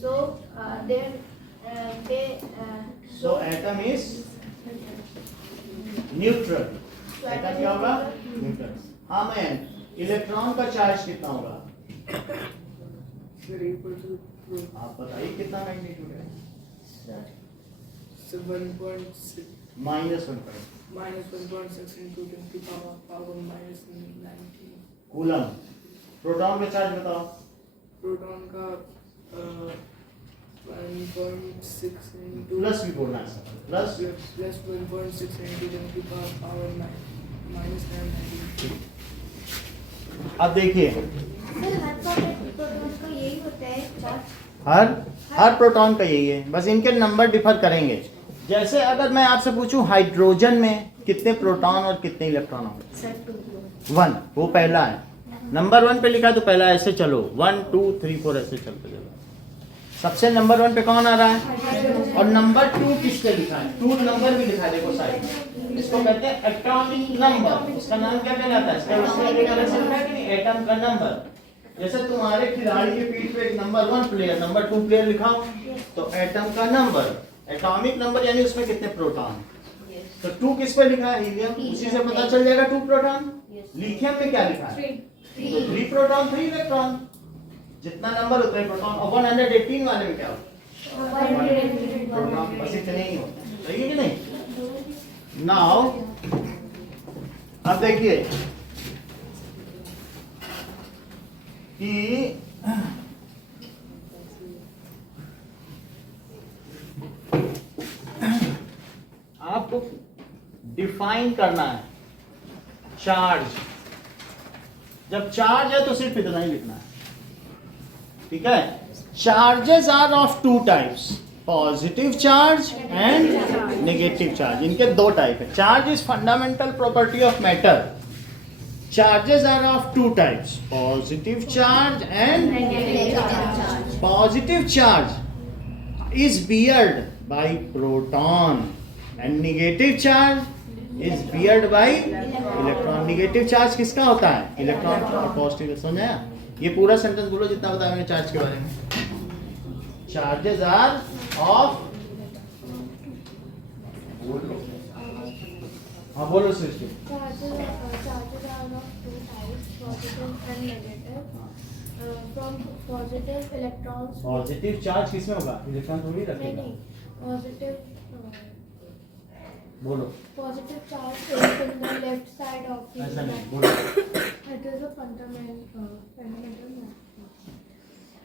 So So atom is neutral. Atom क्या होगा? Neutral. हाँ man, electron का charge कितना होगा? आप बताइए कितना magnitude है? -1.6 into 10 power -19 कूलम। प्रोटॉन का चार्ज बताओ। प्रोटॉन का 1.6 into प्लस भी बोलना है plus plus 1.6 into 10 to the power minus 9. अब देखिए सर हर प्रोटॉन का यही होता है चार्ज। हर प्रोटॉन का यही है, बस इनके नंबर डिफर करेंगे। जैसे अगर मैं आपसे पूछूं हाइड्रोजन में कितने प्रोटॉन और कितने इलेक्ट्रॉन होंगे? 1, वो पहला है। नंबर 1 पे लिखा तो पहला ऐसे चलो 1 2 3 4 ऐसे चलते चलो। सबसे नंबर 1 पे कौन आ रहा है? और नंबर 2 किस पे लिखा है? 2 नंबर भी लिखा है, देखो साइड। इसको कहते हैं एटॉमिक नंबर। उसका नाम क्या कहलाता है? इसका एटम का नंबर। जैसे तुम्हारे खिलाड़ी के पीठ पे एक नंबर 1 प्लेयर, नंबर 2 प्लेयर लिखा हो, तो एटम का नंबर, एटॉमिक नंबर यानी उसमें कितने प्रोटॉन। तो 2 किस पे लिखा है? हीलियम। उसी से पता चल जाएगा 2 प्रोटॉन। लिथियम में क्या लिखा है? 3 प्रोटॉन 3 इलेक्ट्रॉन। जितना नंबर उतने प्रोटॉन। और 118 वाले में क्या होता है? प्रोटॉन बस इतने ही होते हैं। सही है कि नहीं? नाउ अब देखिए कि आपको डिफाइन करना है चार्ज। जब चार्ज है तो सिर्फ इतना ही लिखना है, ठीक है? Charges are of 2 types, positive charge and negative charge. इनके 2 टाइप है। Charge is fundamental property of matter. Charges are of 2 types, positive charge and negative charge. Positive charge is beared by proton and negative charge is beared by electron. Negative charge किसका होता है? Electron और positive. समझा? ये पूरा sentence बोलो जितना बताया मैंने चार्ज के बारे में। Charges are of, हाँ बोलो सृष्टि। Charges are of 2 types, positive and negative. From positive electrons. Positive charge किसमें होगा? इलेक्ट्रॉन थोड़ी रखेगा। नहीं, positive. बोलो। Positive charge is in the left side of the. ऐसा नहीं बोलो। It is a fundamental.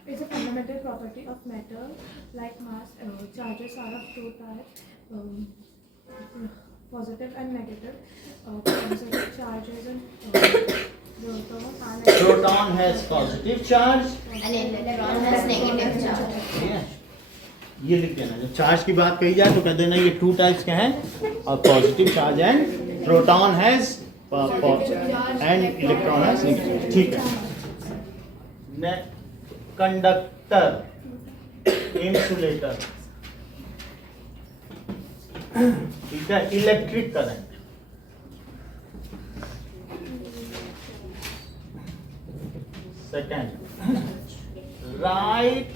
It's a fundamental property of matter, like mass. Charges are of 2 types. Positive and negative. Positive charges and Proton has positive charge and electron has negative charge. ठीक है? ये लिख देना। जब charge की बात कही जाए तो कह देना ये 2 टाइप्स के हैं, और positive charge and proton has and electron has negative. ठीक है? कंडक्टर, इंसुलेटर, ठीक है? Electric current, second right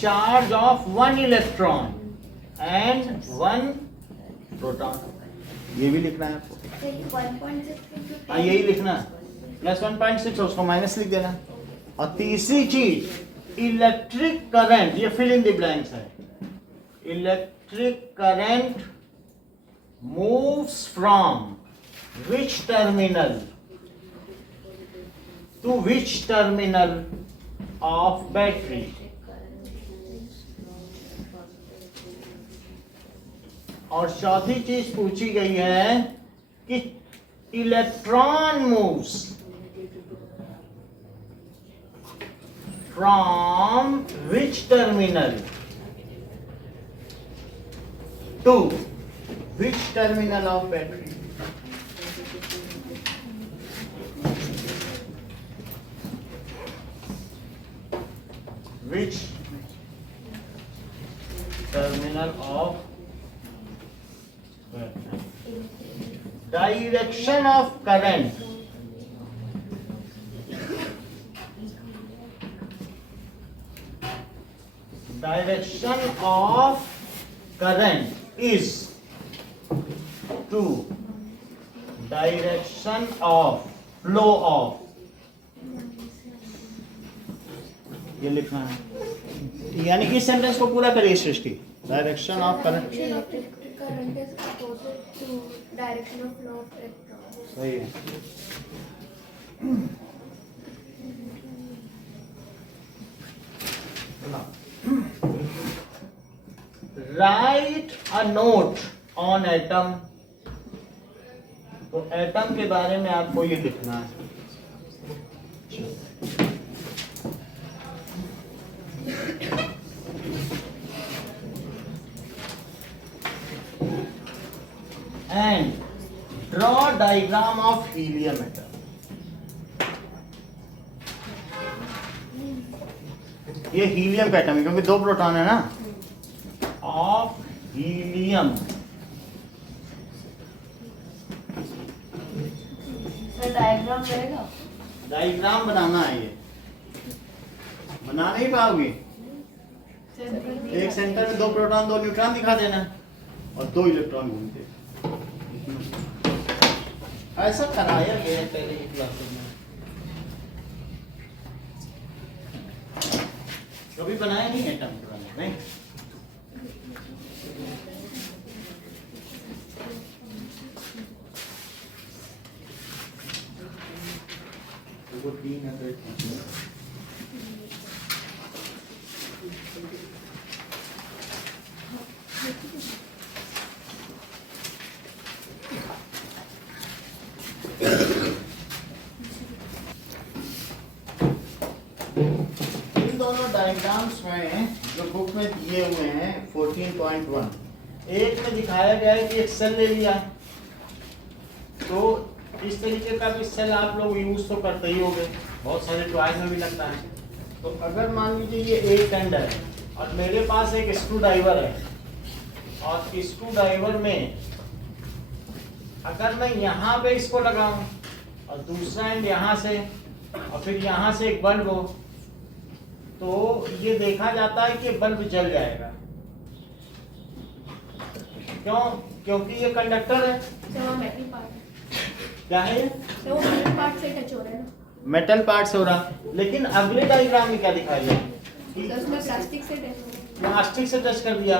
charge of 1 electron and 1 proton. ये भी लिखना है आपको। तो ये 1.6 हाँ यही लिखना है। प्लस 1.6 उसको माइनस लिख देना। और तीसरी चीज इलेक्ट्रिक करंट, ये फिल इन द ब्लैंक्स है। Electric current moves from which terminal to which terminal of battery. और चौथी चीज पूछी गई है कि electron moves from which terminal to which terminal of battery? Which terminal of battery? Direction of current is to direction of flow of, ये लिखना है। यानी इस सेंटेंस को पूरा करिए Srishti. Direction of current Electric current is opposite to direction of flow of electrons. सही है। Right a note on atom. तो एटम के बारे में आपको ये लिखना है। And draw diagram of helium atom. ये हीलियम का एटम है क्योंकि 2 प्रोटॉन है ना। Of helium. सर डायग्राम रहेगा? डायग्राम बनाना है ये। बना नहीं पाओगे? एक सेंटर में 2 प्रोटॉन 2 न्यूट्रॉन दिखा देना और 2 इलेक्ट्रॉन घूमते। ऐसा कराया गया है पहले की क्लास में। कभी बनाया नहीं एटम बनाने नहीं। वो 300 इन दोनों डायग्राम्स में जो बुक में दिए हुए हैं 14.1, एक में दिखाया गया है कि एक सेल ले लिया। तो इस तरीके का भी सेल आप लोग यूज तो करते ही होंगे, बहुत सारे टॉयज में भी लगता है। तो अगर मान लीजिए ये एक एंड है और मेरे पास एक स्क्रू ड्राइवर है और स्क्रू ड्राइवर में अगर मैं यहाँ पे इसको लगाऊं और दूसरा एंड यहाँ से और फिर यहाँ से एक बल्ब हो, तो ये देखा जाता है कि बल्ब जल जाएगा। क्यों? क्योंकि ये कंडक्टर है। सर वो मेटल पार्ट है। क्या है ये? सर वो मेटल पार्ट से टच हो रहा है ना। मेटल पार्ट से हो रहा, लेकिन अगले डायग्राम में क्या दिखाया गया? सर उसमें प्लास्टिक से टच हो रहा है। प्लास्टिक से टच कर दिया।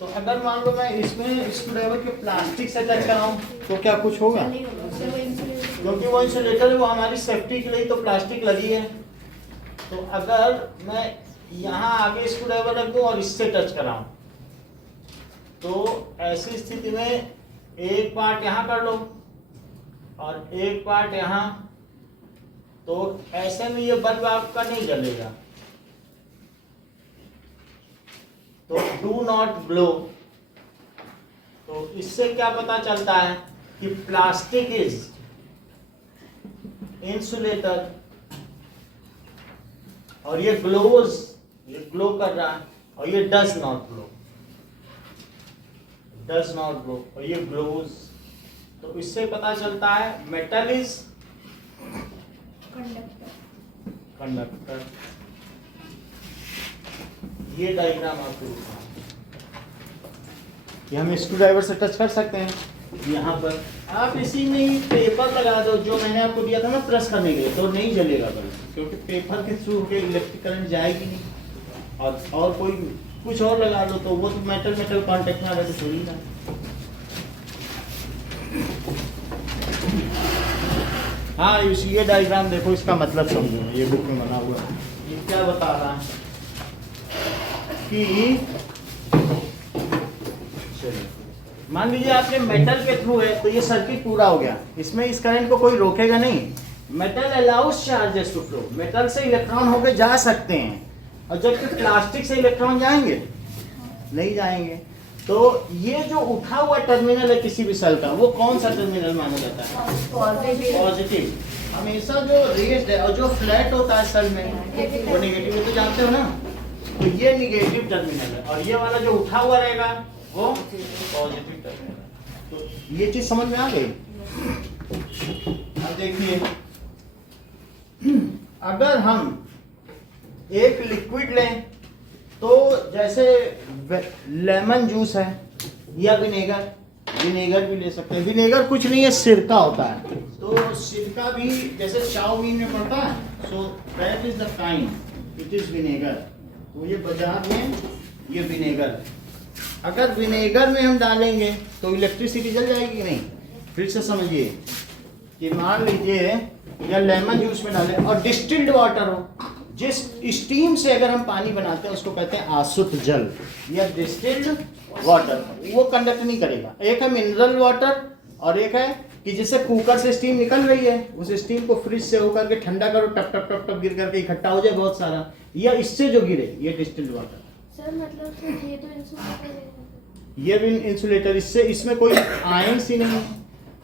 तो अगर मान लो मैं इसमें स्क्रूड्राइवर के प्लास्टिक से टच कराऊं तो क्या कुछ होगा? नहीं होगा सर, वो इंसुलेटर। क्योंकि वो इंसुलेटर है, वो हमारी सेफ्टी के लिए तो प्लास्टिक लगी है। तो अगर मैं यहाँ आगे स्क्रूड्राइवर रख दूं और इससे टच कराऊं तो ऐसी स्थिति में एक पार्ट यहाँ कर लो और एक पार्ट यहाँ, तो ऐसे में ये बल्ब आपका नहीं जलेगा। तो डू नॉट ग्लो। तो इससे क्या पता चलता है कि प्लास्टिक इज इंसुलेटर और ये ग्लोज, ये ग्लो कर रहा है और ये does not glow, does not glow और ये ग्लोज। तो इससे पता चलता है मेटल इज कंडक्टर। ये डायग्राम आपको कि हम स्क्रू ड्राइवर से टच कर सकते हैं। यहाँ पर आप इसी में ही पेपर लगा दो जो मैंने आपको दिया था ना प्रेस करने के लिए, तो नहीं जलेगा बल्ब, क्योंकि पेपर के थ्रू के इलेक्ट्रिक करंट जाएगी नहीं। और कोई कुछ और लगा दो तो वो तो मेटल कांटेक्ट में आ रहा तो थोड़ी ना। हाँ ये डायग्राम देखो, इसका मतलब समझो, ये बुक में बना हुआ है। ये क्या बता रहा है कि मान लीजिए आपने मेटल के थ्रू है तो ये सर्किट पूरा हो गया, इसमें इस करंट को कोई रोकेगा नहीं। Metal allows charges to flow, metal से इलेक्ट्रॉन होके जा सकते हैं, और जबकि प्लास्टिक से इलेक्ट्रॉन जाएंगे नहीं जाएंगे। तो ये जो उठा हुआ टर्मिनल है किसी भी सेल का, वो कौन सा टर्मिनल माना जाता है? पॉजिटिव। हमेशा जो रेस्ड है और जो फ्लैट होता है सेल में वो नेगेटिव है, तो जानते हो ना। तो ये नेगेटिव टर्मिनल है और ये वाला जो उठा हुआ रहेगा वो पॉजिटिव टर्मिनल है। तो ये चीज समझ में आ गई। अब देखिए, अगर हम एक लिक्विड लें तो जैसे लेमन जूस है या विनेगर भी ले सकते हैं। विनेगर कुछ नहीं है, सिरका होता है। तो सिरका भी जैसे चाउमीन में पड़ता है, so that is the kind, it is vinegar. तो ये बाजार में ये विनेगर, अगर विनेगर में हम डालेंगे तो इलेक्ट्रिसिटी जल जाएगी नहीं। फिर से समझिए, कि मान लीजिए या लेमन जूस में डालें और डिस्टिल्ड वाटर हो, जिस स्टीम से अगर हम पानी बनाते हैं उसको कहते हैं आसुत जल या डिस्टिल्ड वाटर, वो कंडक्ट नहीं करेगा। एक है मिनरल वाटर और एक है कि जैसे कुकर से स्टीम निकल रही है, उस स्टीम को फ्रिज से होकर के ठंडा करो, टप टप टप टप गिर करके इकट्ठा हो जाए बहुत सारा, या इससे जो गिरे, ये डिस्टिल्ड वाटर। सर मतलब सर ये तो इंसुलेटर है। ये भी इंसुलेटर, इससे इसमें कोई आयंस ही नहीं है,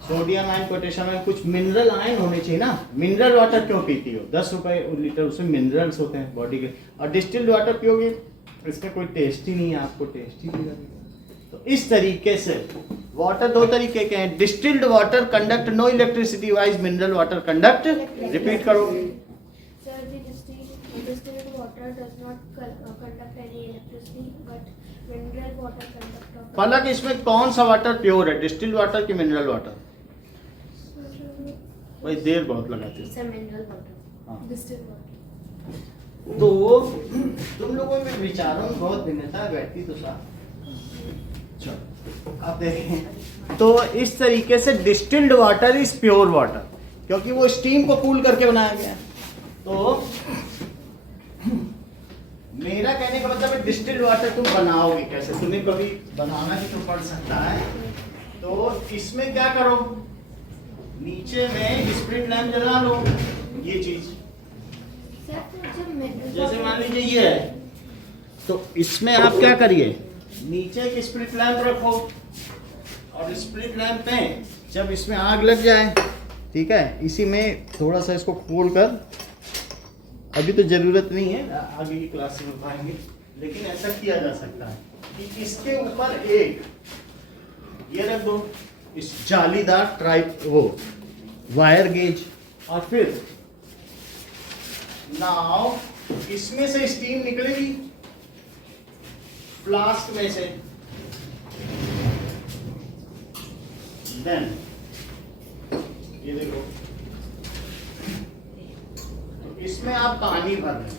सोडियम आयन, पोटेशियम आयन, कुछ मिनरल आयन होने चाहिए ना। मिनरल वाटर क्यों पीती हो, 10 रुपए लीटर, उसमें मिनरल्स होते हैं बॉडी के, और डिस्टिल्ड वाटर पियोगे इसमें कोई टेस्ट ही नहीं है, आपको टेस्ट ही नहीं लगेगा। तो इस तरीके से वाटर दो तरीके के हैं, distilled water conduct no electricity whereas mineral water conduct, repeat करो। Sir, the distilled water does not conduct any electricity, but mineral water conduct of. पलक इसमें कौन सा वाटर प्योर है, डिस्टिल्ड वाटर की मिनरल वाटर? भाई देर बहुत लगाते It's a mineral water. हाँ। Distilled water. तो तुम लोगों में विचारों में बहुत भिन्नता बैठती तो साथ। चलो आप देखें, तो इस तरीके से distilled water is pure water, क्योंकि वो स्टीम को कूल करके बनाया गया। तो मेरा कहने का मतलब है डिस्टिल्ड वाटर तुम बनाओगे कैसे, तुम्हें कभी बनाना भी तो पड़ सकता है। तो इसमें क्या करो, नीचे में स्प्रिट लैम्प जला लो, ये चीज सर तो जब mineral जैसे water- मान लीजिए ये है, तो इसमें आप क्या करिए, नीचे एक स्प्रिट लैम्प रखो, और स्प्रिट लैम्प में जब इसमें आग लग जाए, ठीक है, इसी में थोड़ा सा इसको खोल कर, अभी तो ज़रूरत नहीं है, आगे की क्लास में बताएंगे, लेकिन ऐसा किया जा सकता है कि इसके ऊपर एक ये रख दो, इस जालीदार ट्राइप वो वायर गेज, और फिर नाउ इसमें से स्टीम निकलेगी फ्लास्क में से, देन ये देखो, तो इसमें आप पानी भर लें,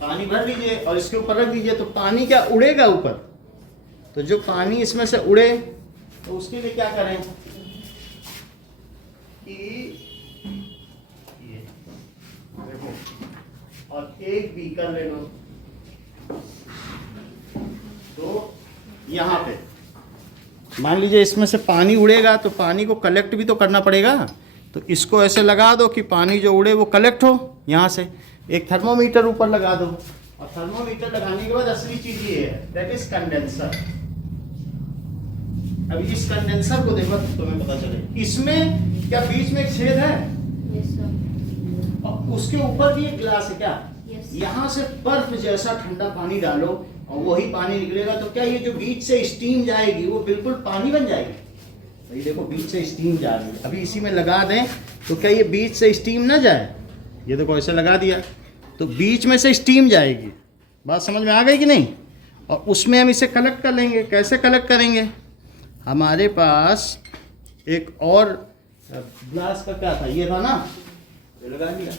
पानी भर लीजिए और इसके ऊपर रख दीजिए, तो पानी क्या उड़ेगा ऊपर, तो जो पानी इसमें से उड़े, तो उसके लिए क्या करें कि ये देखो, और एक बीकर ले लो, तो यहाँ पे मान लीजिए इसमें से पानी उड़ेगा, तो पानी को कलेक्ट भी तो करना पड़ेगा, तो इसको ऐसे लगा दो कि पानी जो उड़े वो कलेक्ट हो। यहाँ से एक थर्मोमीटर ऊपर लगा दो, और थर्मोमीटर लगाने के बाद असली चीज ये है, दैट इज कंडेंसर। अभी इस कंडेंसर को देखो तो तुम्हें पता चले, इसमें क्या बीच में एक छेद है, Yes sir. और उसके ऊपर भी एक गिलास है क्या, Yes. यहाँ से बर्फ जैसा ठंडा पानी डालो और वही पानी निकलेगा, तो क्या ये जो बीच से स्टीम जाएगी वो बिल्कुल पानी बन जाएगी। भाई देखो बीच से स्टीम जा रही है, अभी इसी में लगा दें तो क्या ये बीच से स्टीम ना जाए, ये देखो ऐसे लगा दिया तो बीच में से स्टीम जाएगी। बात समझ में आ गई कि नहीं? और उसमें हम इसे कलेक्ट कर लेंगे। कैसे कलेक्ट करेंगे, हमारे पास एक और ग्लास का क्या था, ये था ना, ये लगा दिया,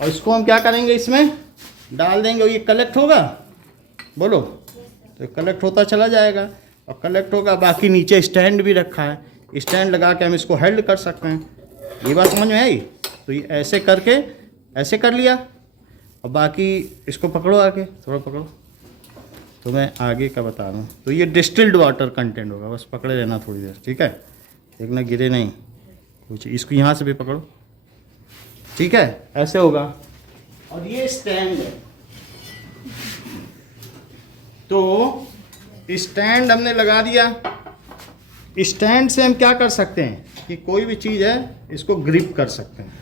और इसको हम क्या करेंगे, इसमें डाल देंगे और ये कलेक्ट होगा, बोलो, तो कलेक्ट होता चला जाएगा और कलेक्ट होगा। बाकी नीचे स्टैंड भी रखा है, स्टैंड लगा के हम इसको हेल्ड कर सकते हैं। ये बात समझ में आई? तो ये ऐसे करके ऐसे कर लिया, और बाकी इसको पकड़ो, आगे थोड़ा पकड़ो, तो मैं आगे का बता रहा हूँ। तो ये डिस्टिल्ड वाटर कंटेंट होगा, बस पकड़े रहना थोड़ी देर, ठीक है, देखना गिरे नहीं कुछ। इसको यहाँ से भी पकड़ो, ठीक है, ऐसे होगा। और ये स्टैंड है, तो स्टैंड हमने लगा दिया। स्टैंड से हम क्या कर सकते हैं कि कोई भी चीज़ है इसको ग्रिप कर सकते हैं,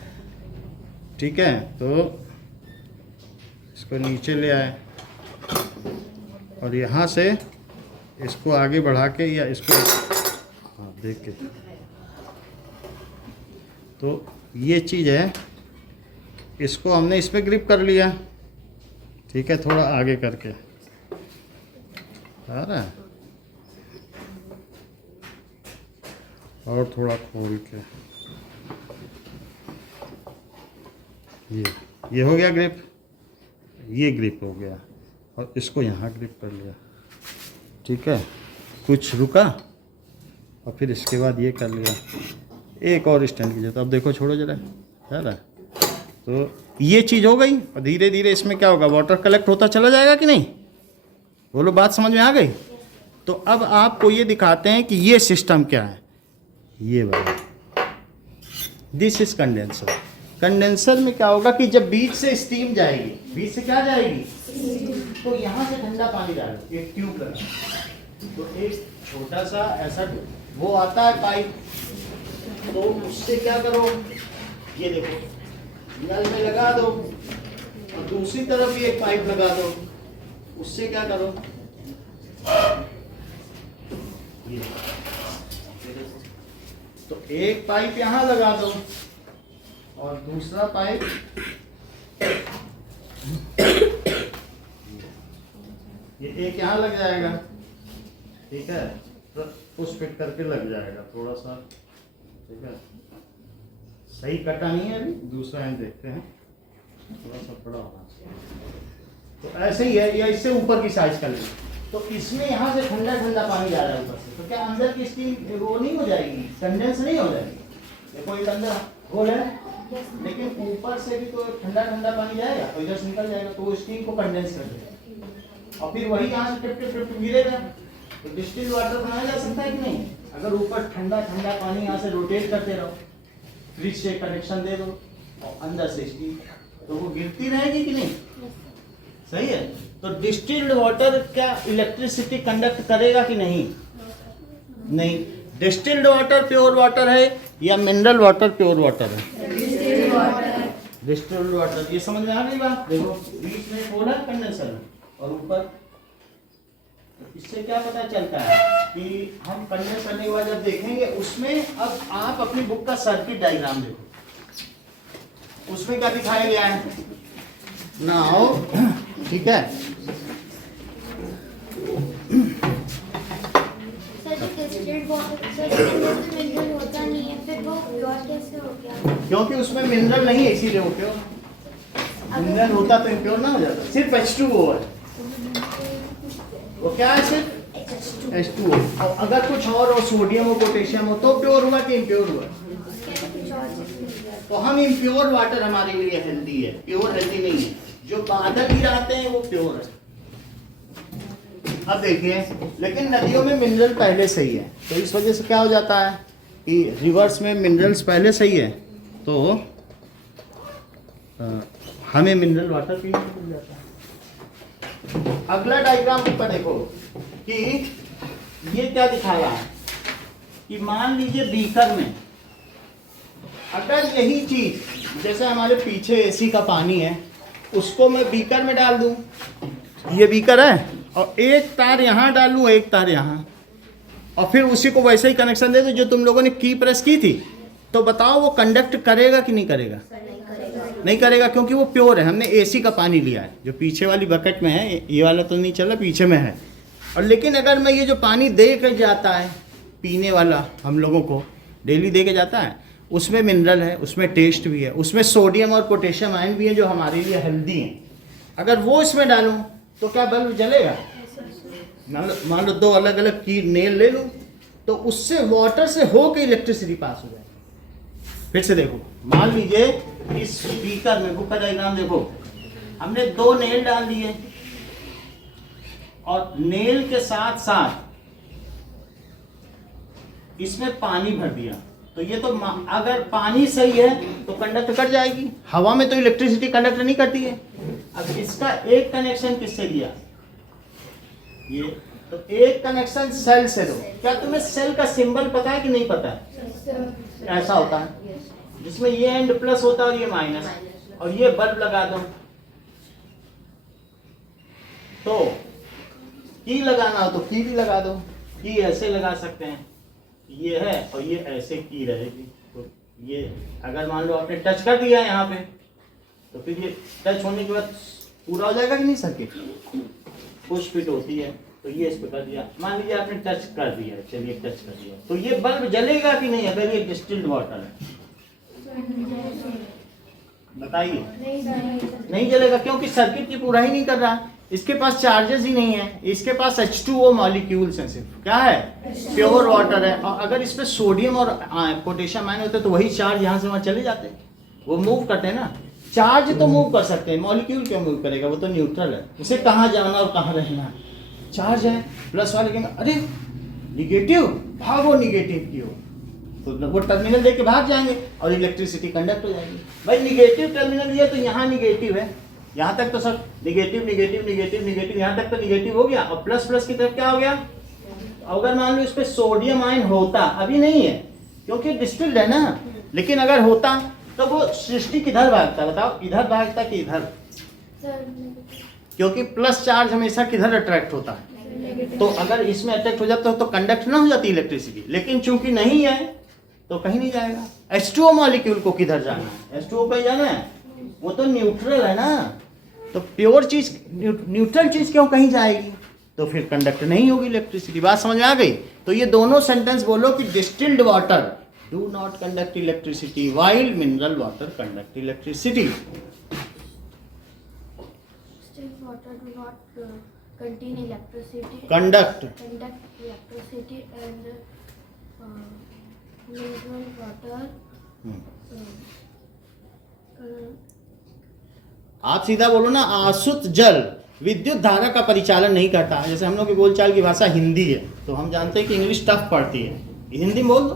ठीक है। तो इसको नीचे ले आए और यहाँ से इसको आगे बढ़ा के या इसको, हाँ देख के, तो ये चीज़ है, इसको हमने इस पर ग्रिप कर लिया, ठीक है, थोड़ा आगे करके, आ रहा है, और थोड़ा खोल के, ये हो गया ग्रिप, ये ग्रिप हो गया, और इसको यहाँ ग्रिप कर लिया, ठीक है। कुछ रुका, और फिर इसके बाद ये कर लिया, एक और स्टैंड की जरूरत। अब देखो, छोड़ो जरा, है ना। तो ये चीज़ हो गई और धीरे धीरे इसमें क्या होगा, वाटर कलेक्ट होता चला जाएगा कि नहीं? बोलो, बात समझ में आ गई? तो अब आपको ये दिखाते हैं कि ये सिस्टम क्या है। ये वाला, दिस इज कंडेंसर। कंडेंसर में क्या होगा कि जब बीच से स्टीम जाएगी, बीच से क्या जाएगी, तो यहाँ से ठंडा पानी डालो, एक ट्यूब लगा, तो एक छोटा सा ऐसा वो आता है पाइप, तो उससे क्या करो, ये देखो नल में लगा दो और दूसरी तरफ भी एक पाइप लगा दो, उससे क्या करो, ये तो एक पाइप यहाँ लगा दो और दूसरा पाइप ये एक यहाँ लग जाएगा, ठीक है, तो पुश फिट करके लग जाएगा थोड़ा सा, ठीक है। सही कटा नहीं है अभी, दूसरा एंड देखते हैं, थोड़ा सा बड़ा होना चाहिए। तो ऐसे ही है, या इससे ऊपर की साइज कर लेंगे। तो इसमें यहाँ से ठंडा ठंडा पानी जा रहा है ऊपर से, तो क्या अंदर की स्टीम वो नहीं हो जाएगी, कंडेंस नहीं हो जाएगी? देखो एक अंदर होल है, लेकिन ऊपर से भी तो ठंडा ठंडा पानी जाएगा, तो इधर से निकल जाएगा, तो वो स्टीम को कंडेंस कर देगा और फिर वही यहाँ से टिप टिप टिप गिरेगा। तो डिस्टिल्ड वाटर बनाया जा सकता है कि नहीं? अगर ऊपर ठंडा ठंडा पानी यहाँ से रोटेट करते रहो, फ्रिज से कनेक्शन दे दो और अंदर से स्टीम, तो वो गिरती रहेगी कि नहीं? सही है। तो डिस्टिल्ड वाटर क्या इलेक्ट्रिसिटी कंडक्ट करेगा कि नहीं? नहीं। डिस्टिल्ड वाटर प्योर वाटर है या मिनरल वाटर प्योर वाटर है? Distilled water. ये समझ में आ गई बात? देखो बीच में होल है कंडेंसर में और ऊपर, तो इससे क्या पता चलता है कि हम कंडेंस करने के बाद जब देखेंगे उसमें, अब आप अपनी बुक का सर्किट डायग्राम देखो, उसमें क्या दिखाया गया है नाउ, ठीक है। मिनरल होता नहीं है, फिर वो प्योर कैसे हो गया? क्योंकि उसमें मिनरल नहीं है, इसीलिए वो प्योर। मिनरल होता तो इम्प्योर ना हो जाता। सिर्फ H2O है, वो क्या है, सिर्फ H2O। और अगर कुछ और सोडियम और पोटेशियम हो तो प्योर हुआ कि इम्प्योर हुआ? तो हम इम्प्योर वाटर हमारे लिए हेल्दी है, प्योर हेल्दी नहीं है। जो बादल गिराते हैं वो प्योर है। अब देखिए, लेकिन नदियों में मिनरल पहले से ही है, तो इस वजह से क्या हो जाता है कि रिवर्स में मिनरल्स पहले से ही है, तो हमें मिनरल वाटर पीने को मिल जाता है। अगला डायग्राम ऊपर देखो कि ये क्या दिखाया है कि मान लीजिए बीकर में अगर यही चीज, जैसे हमारे पीछे एसी का पानी है, उसको मैं बीकर में डाल दूं, ये बीकर है, और एक तार यहाँ डालूं, एक तार यहाँ, और फिर उसी को वैसे ही कनेक्शन दे दो जो तुम लोगों ने की प्रेस की थी, तो बताओ वो कंडक्ट करेगा कि नहीं करेगा? नहीं करेगा, क्योंकि वो प्योर है। हमने एसी का पानी लिया है, जो पीछे वाली बकेट में है, ये वाला तो नहीं चल रहा, पीछे में है। और लेकिन अगर मैं ये जो पानी दे कर जाता है, पीने वाला हम लोगों को डेली दे के जाता है, उसमें मिनरल है, उसमें टेस्ट भी है, उसमें सोडियम और पोटेशियम आयन भी है जो हमारे लिए हेल्दी हैं। अगर वो इसमें डालूं तो क्या बल्ब जलेगा? मान लो दो अलग अलग की नेल ले लूं, तो उससे वाटर से होकर इलेक्ट्रिसिटी पास हो जाएगी। फिर से देखो, मान लीजिए इस स्पीकर में, बुक का डायग्राम देखो, हमने दो नेल डाल दिए और नेल के साथ साथ इसमें पानी भर दिया, तो ये तो अगर पानी सही है तो कंडक्ट कर जाएगी। हवा में तो इलेक्ट्रिसिटी कंडक्ट नहीं करती है। अब इसका एक कनेक्शन किससे दिया? ये तो एक कनेक्शन सेल से दो। क्या तुम्हें सेल का सिंबल पता है कि नहीं पता है? ऐसा होता है जिसमें ये एंड प्लस होता है और ये माइनस, और ये बल्ब लगा दो, तो की लगाना हो तो की भी लगा दो। की ऐसे लगा सकते हैं, ये है और ये ऐसे की रहेगी। तो ये अगर मान लो आपने टच कर दिया यहाँ पे, तो फिर ये टच होने के बाद पूरा हो जाएगा कि नहीं सर्किट? पुश फिट होती है, तो ये इस पे कर दिया। मान लीजिए आपने टच कर दिया, चलिए टच कर दिया, तो ये बल्ब जलेगा कि नहीं अगर ये डिस्टिल्ड वाटर है? बताइए। नहीं जलेगा, क्योंकि सर्किट की पूरा ही नहीं कर रहा। इसके पास चार्जेस ही नहीं है, इसके पास H2O मॉलिक्यूल्स हैं सिर्फ, क्या है, प्योर वाटर है। और अगर इसमें सोडियम और पोटेशियम आयन होते तो वही चार्ज यहाँ से वहाँ चले जाते, वो मूव करते हैं ना। चार्ज तो मूव कर सकते हैं, मॉलिक्यूल क्यों मूव करेगा, वो तो न्यूट्रल है, उसे कहाँ जाना और कहाँ रहना। चार्ज है, प्लस वाले कहेंगे अरे निगेटिव, भागो निगेटिव की ओर, तो वो टर्मिनल देके भाग जाएंगे और इलेक्ट्रिसिटी कंडक्ट हो जाएगी। भाई निगेटिव टर्मिनल ये तो यहाँ निगेटिव है, यहाँ तक तो सब निगेटिव निगेटिव निगेटिव निगेटिव, यहाँ तक तो निगेटिव हो गया, और प्लस प्लस की तरफ क्या हो गया। अगर मान लो इस पे सोडियम आयन होता, अभी नहीं है क्योंकि डिस्टिल्ड है ना, लेकिन अगर होता तो वो सृष्टि किधर भागता, बताओ, इधर भागता कि इधर, क्योंकि प्लस चार्ज हमेशा किधर अट्रैक्ट होता है, तो अगर इसमें अट्रैक्ट हो जाता तो कंडक्ट ना हो जाती इलेक्ट्रिसिटी, लेकिन चूंकि नहीं है तो कहीं नहीं जाएगा। H2O मॉलिक्यूल को किधर जाना है, H2O पे जाना है, वो तो न्यूट्रल है ना, तो प्योर चीज न्यूट्रल चीज क्यों कहीं जाएगी, तो फिर कंडक्ट नहीं होगी इलेक्ट्रिसिटी। बात समझ में आ गई। तो ये दोनों सेंटेंस बोलो कि distilled water do not conduct electricity while mineral water conduct electricity. Distilled water do not contain electricity. Conduct Conduct electricity and mineral water. आप सीधा बोलो ना, आसुत जल विद्युत धारा का परिचालन नहीं करता। जैसे हम लोग की बोलचाल की भाषा हिंदी है, तो हम जानते हैं कि इंग्लिश टफ पड़ती है, हिंदी बोल दो,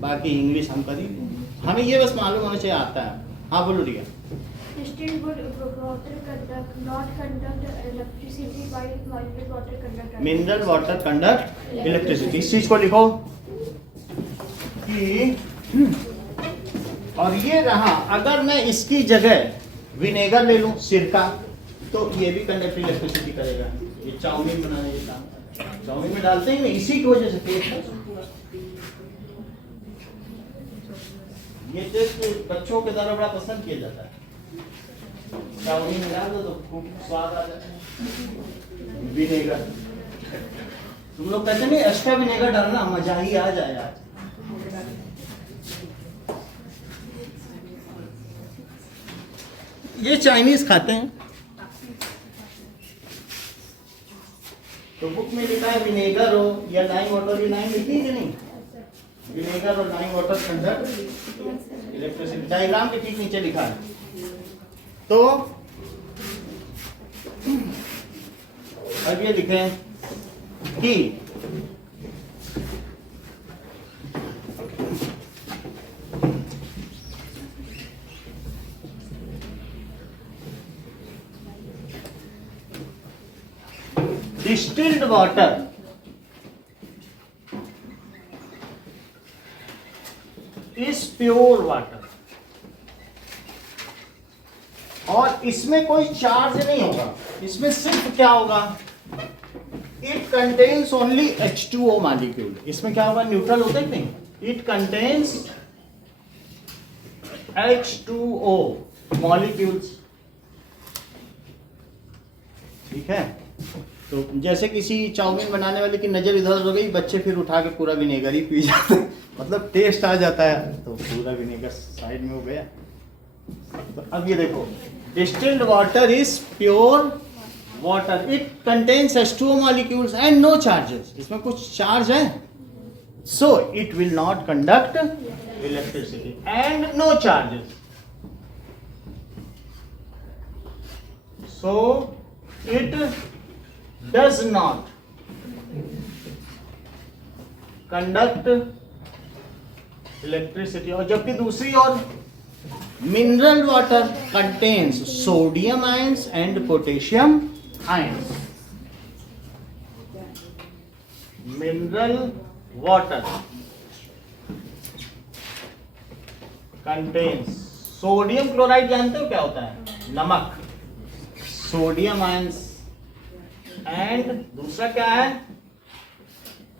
बाकी इंग्लिश हम कर ही लेंगे। हमें ये बस मालूम होना चाहिए आता है। हाँ बोलो रिया। Distilled water conduct not conduct electricity while mineral water conduct. Mineral water conduct electricity. इस चीज को लिखो कि, और ये रहा, अगर मैं इसकी जगह विनेगर ले लूं, सिरका, तो ये भी कंडक्ट इलेक्ट्रिसिटी करेगा। ये चाउमीन बनाने के काम, चाउमीन में डालते ही नहीं, इसी की वजह से टेस्ट है। ये टेस्ट बच्चों के द्वारा बड़ा पसंद किया जाता है। चाउमीन में डाल दो तो खूब स्वाद आ जाता है। विनेगर, तुम लोग कहते नहीं एक्स्ट्रा विनेगर डालना, मजा ही आ जाए आज। ये चाइनीज खाते हैं, तो बुक में लिखा है विनेगर हो या लाइम वाटर, ये लाइम लिखी है कि नहीं, विनेगर और lime water conduct electricity, diagram के ठीक नीचे लिखा है। तो अब ये लिखे कि distilled water is pure water, और इसमें कोई चार्ज नहीं होगा, इसमें सिर्फ क्या होगा, it contains only H2O molecule. इसमें क्या होगा, न्यूट्रल होता है कि नहीं, इट कंटेन्स H2O मॉलिक्यूल्स, ठीक है। तो जैसे किसी चाउमीन बनाने वाले की नजर इधर हो गई, बच्चे फिर उठा के पूरा विनेगर ही पी जाते हैं, मतलब टेस्ट आ जाता है, तो पूरा विनेगर साइड में हो गया। तो अब ये देखो, distilled water is pure water, it contains H2O molecules and no charges, इसमें कुछ चार्ज है, so it will not conduct electricity and no charges, so it does not conduct electricity। और जबकि दूसरी ओर mineral water contains sodium ions and potassium ions। Mineral water contains sodium chloride, जानते हो क्या होता है, नमक, सोडियम आयंस, एंड दूसरा क्या है,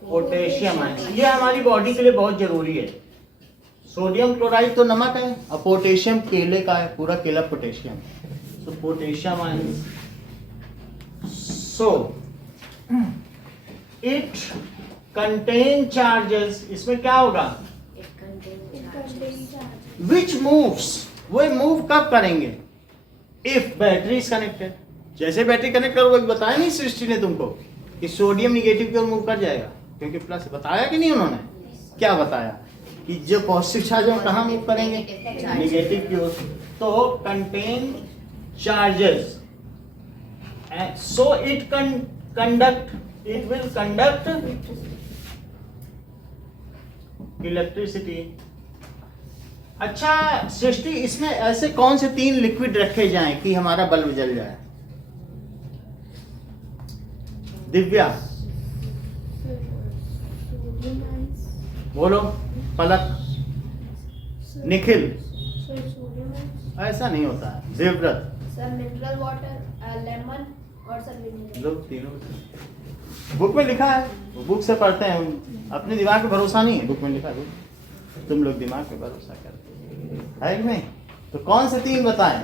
पोटेशियम आयंस। ये हमारी बॉडी के लिए बहुत जरूरी है। सोडियम क्लोराइड तो नमक है, और पोटेशियम केले का है, पूरा केला potassium, so potassium ions, so it contain charges. इसमें क्या होगा, विच मूव्स, वो मूव कब करेंगे, इफ बैटरी इज कनेक्टेड, जैसे बैटरी कनेक्ट करोगे, बताया नहीं सृष्टि ने तुमको कि सोडियम निगेटिव की ओर मूव कर जाएगा, क्योंकि प्लस बताया कि नहीं उन्होंने? क्या बताया कि जो पॉजिटिव चार्ज है वो कहाँ मूव करेंगे? निगेटिव की ओर। तो contain charges, so it will conduct electricity. अच्छा सृष्टि, इसमें ऐसे कौन से 3 लिक्विड रखे जाएं कि हमारा बल्ब जल जाए? दिव्या बोलो, पलक, निखिल। ऐसा नहीं होता है। Devvrat, sir mineral water, lemon और सर विनेगर। लोग तीनों बुक में लिखा है, बुक से पढ़ते हैं, अपने दिमाग पे भरोसा नहीं है, बुक में लिखा है, तुम लोग दिमाग पे भरोसा करते है कि नहीं? तो कौन से 3 बताएं?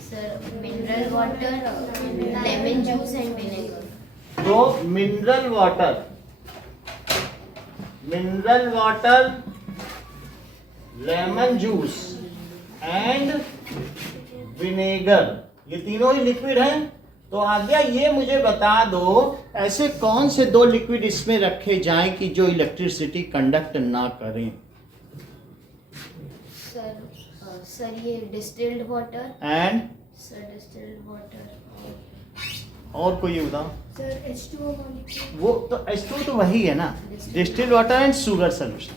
Sir mineral water, lemon juice and vinegar. तो mineral water, lemon juice and vinegar, ये तीनों ही लिक्विड हैं। तो आज्ञा ये मुझे बता दो, ऐसे कौन से 2 लिक्विड इसमें रखे जाएं कि जो इलेक्ट्रिसिटी कंडक्ट ना करें? सर ये distilled water and sir distilled water और कोई ये बताओ। Sir H2O molecule. वो तो H2 तो वही है ना, distilled water and sugar solution.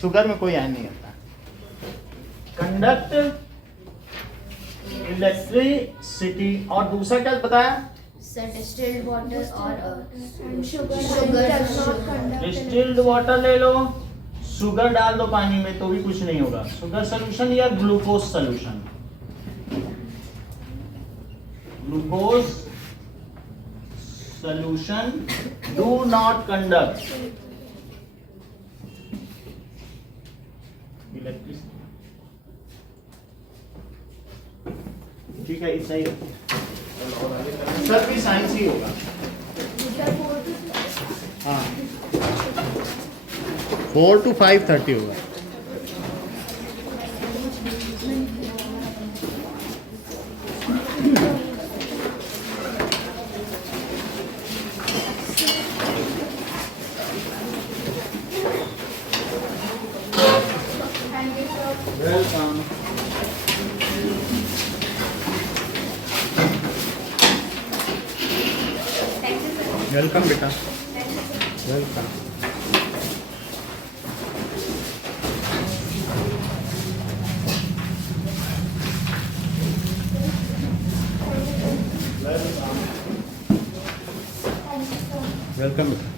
Sugar में कोई आयन नहीं होता। कंडक्ट इलेक्ट्रिसिटी, और दूसरा क्या बताया? सर डिस्टिल्ड वाटर और शुगर। डिस्टिल्ड वाटर ले लो, शुगर डाल दो पानी में तो भी कुछ नहीं होगा। शुगर सोल्यूशन या glucose solution? Glucose solution do not conduct electricity. ठीक है, इतना ही। सब भी साइंस ही होगा। हाँ, 4 to 5:30 होगा। वेलकम। वेलकम बेटा, वेलकम। वेलकम बेटा।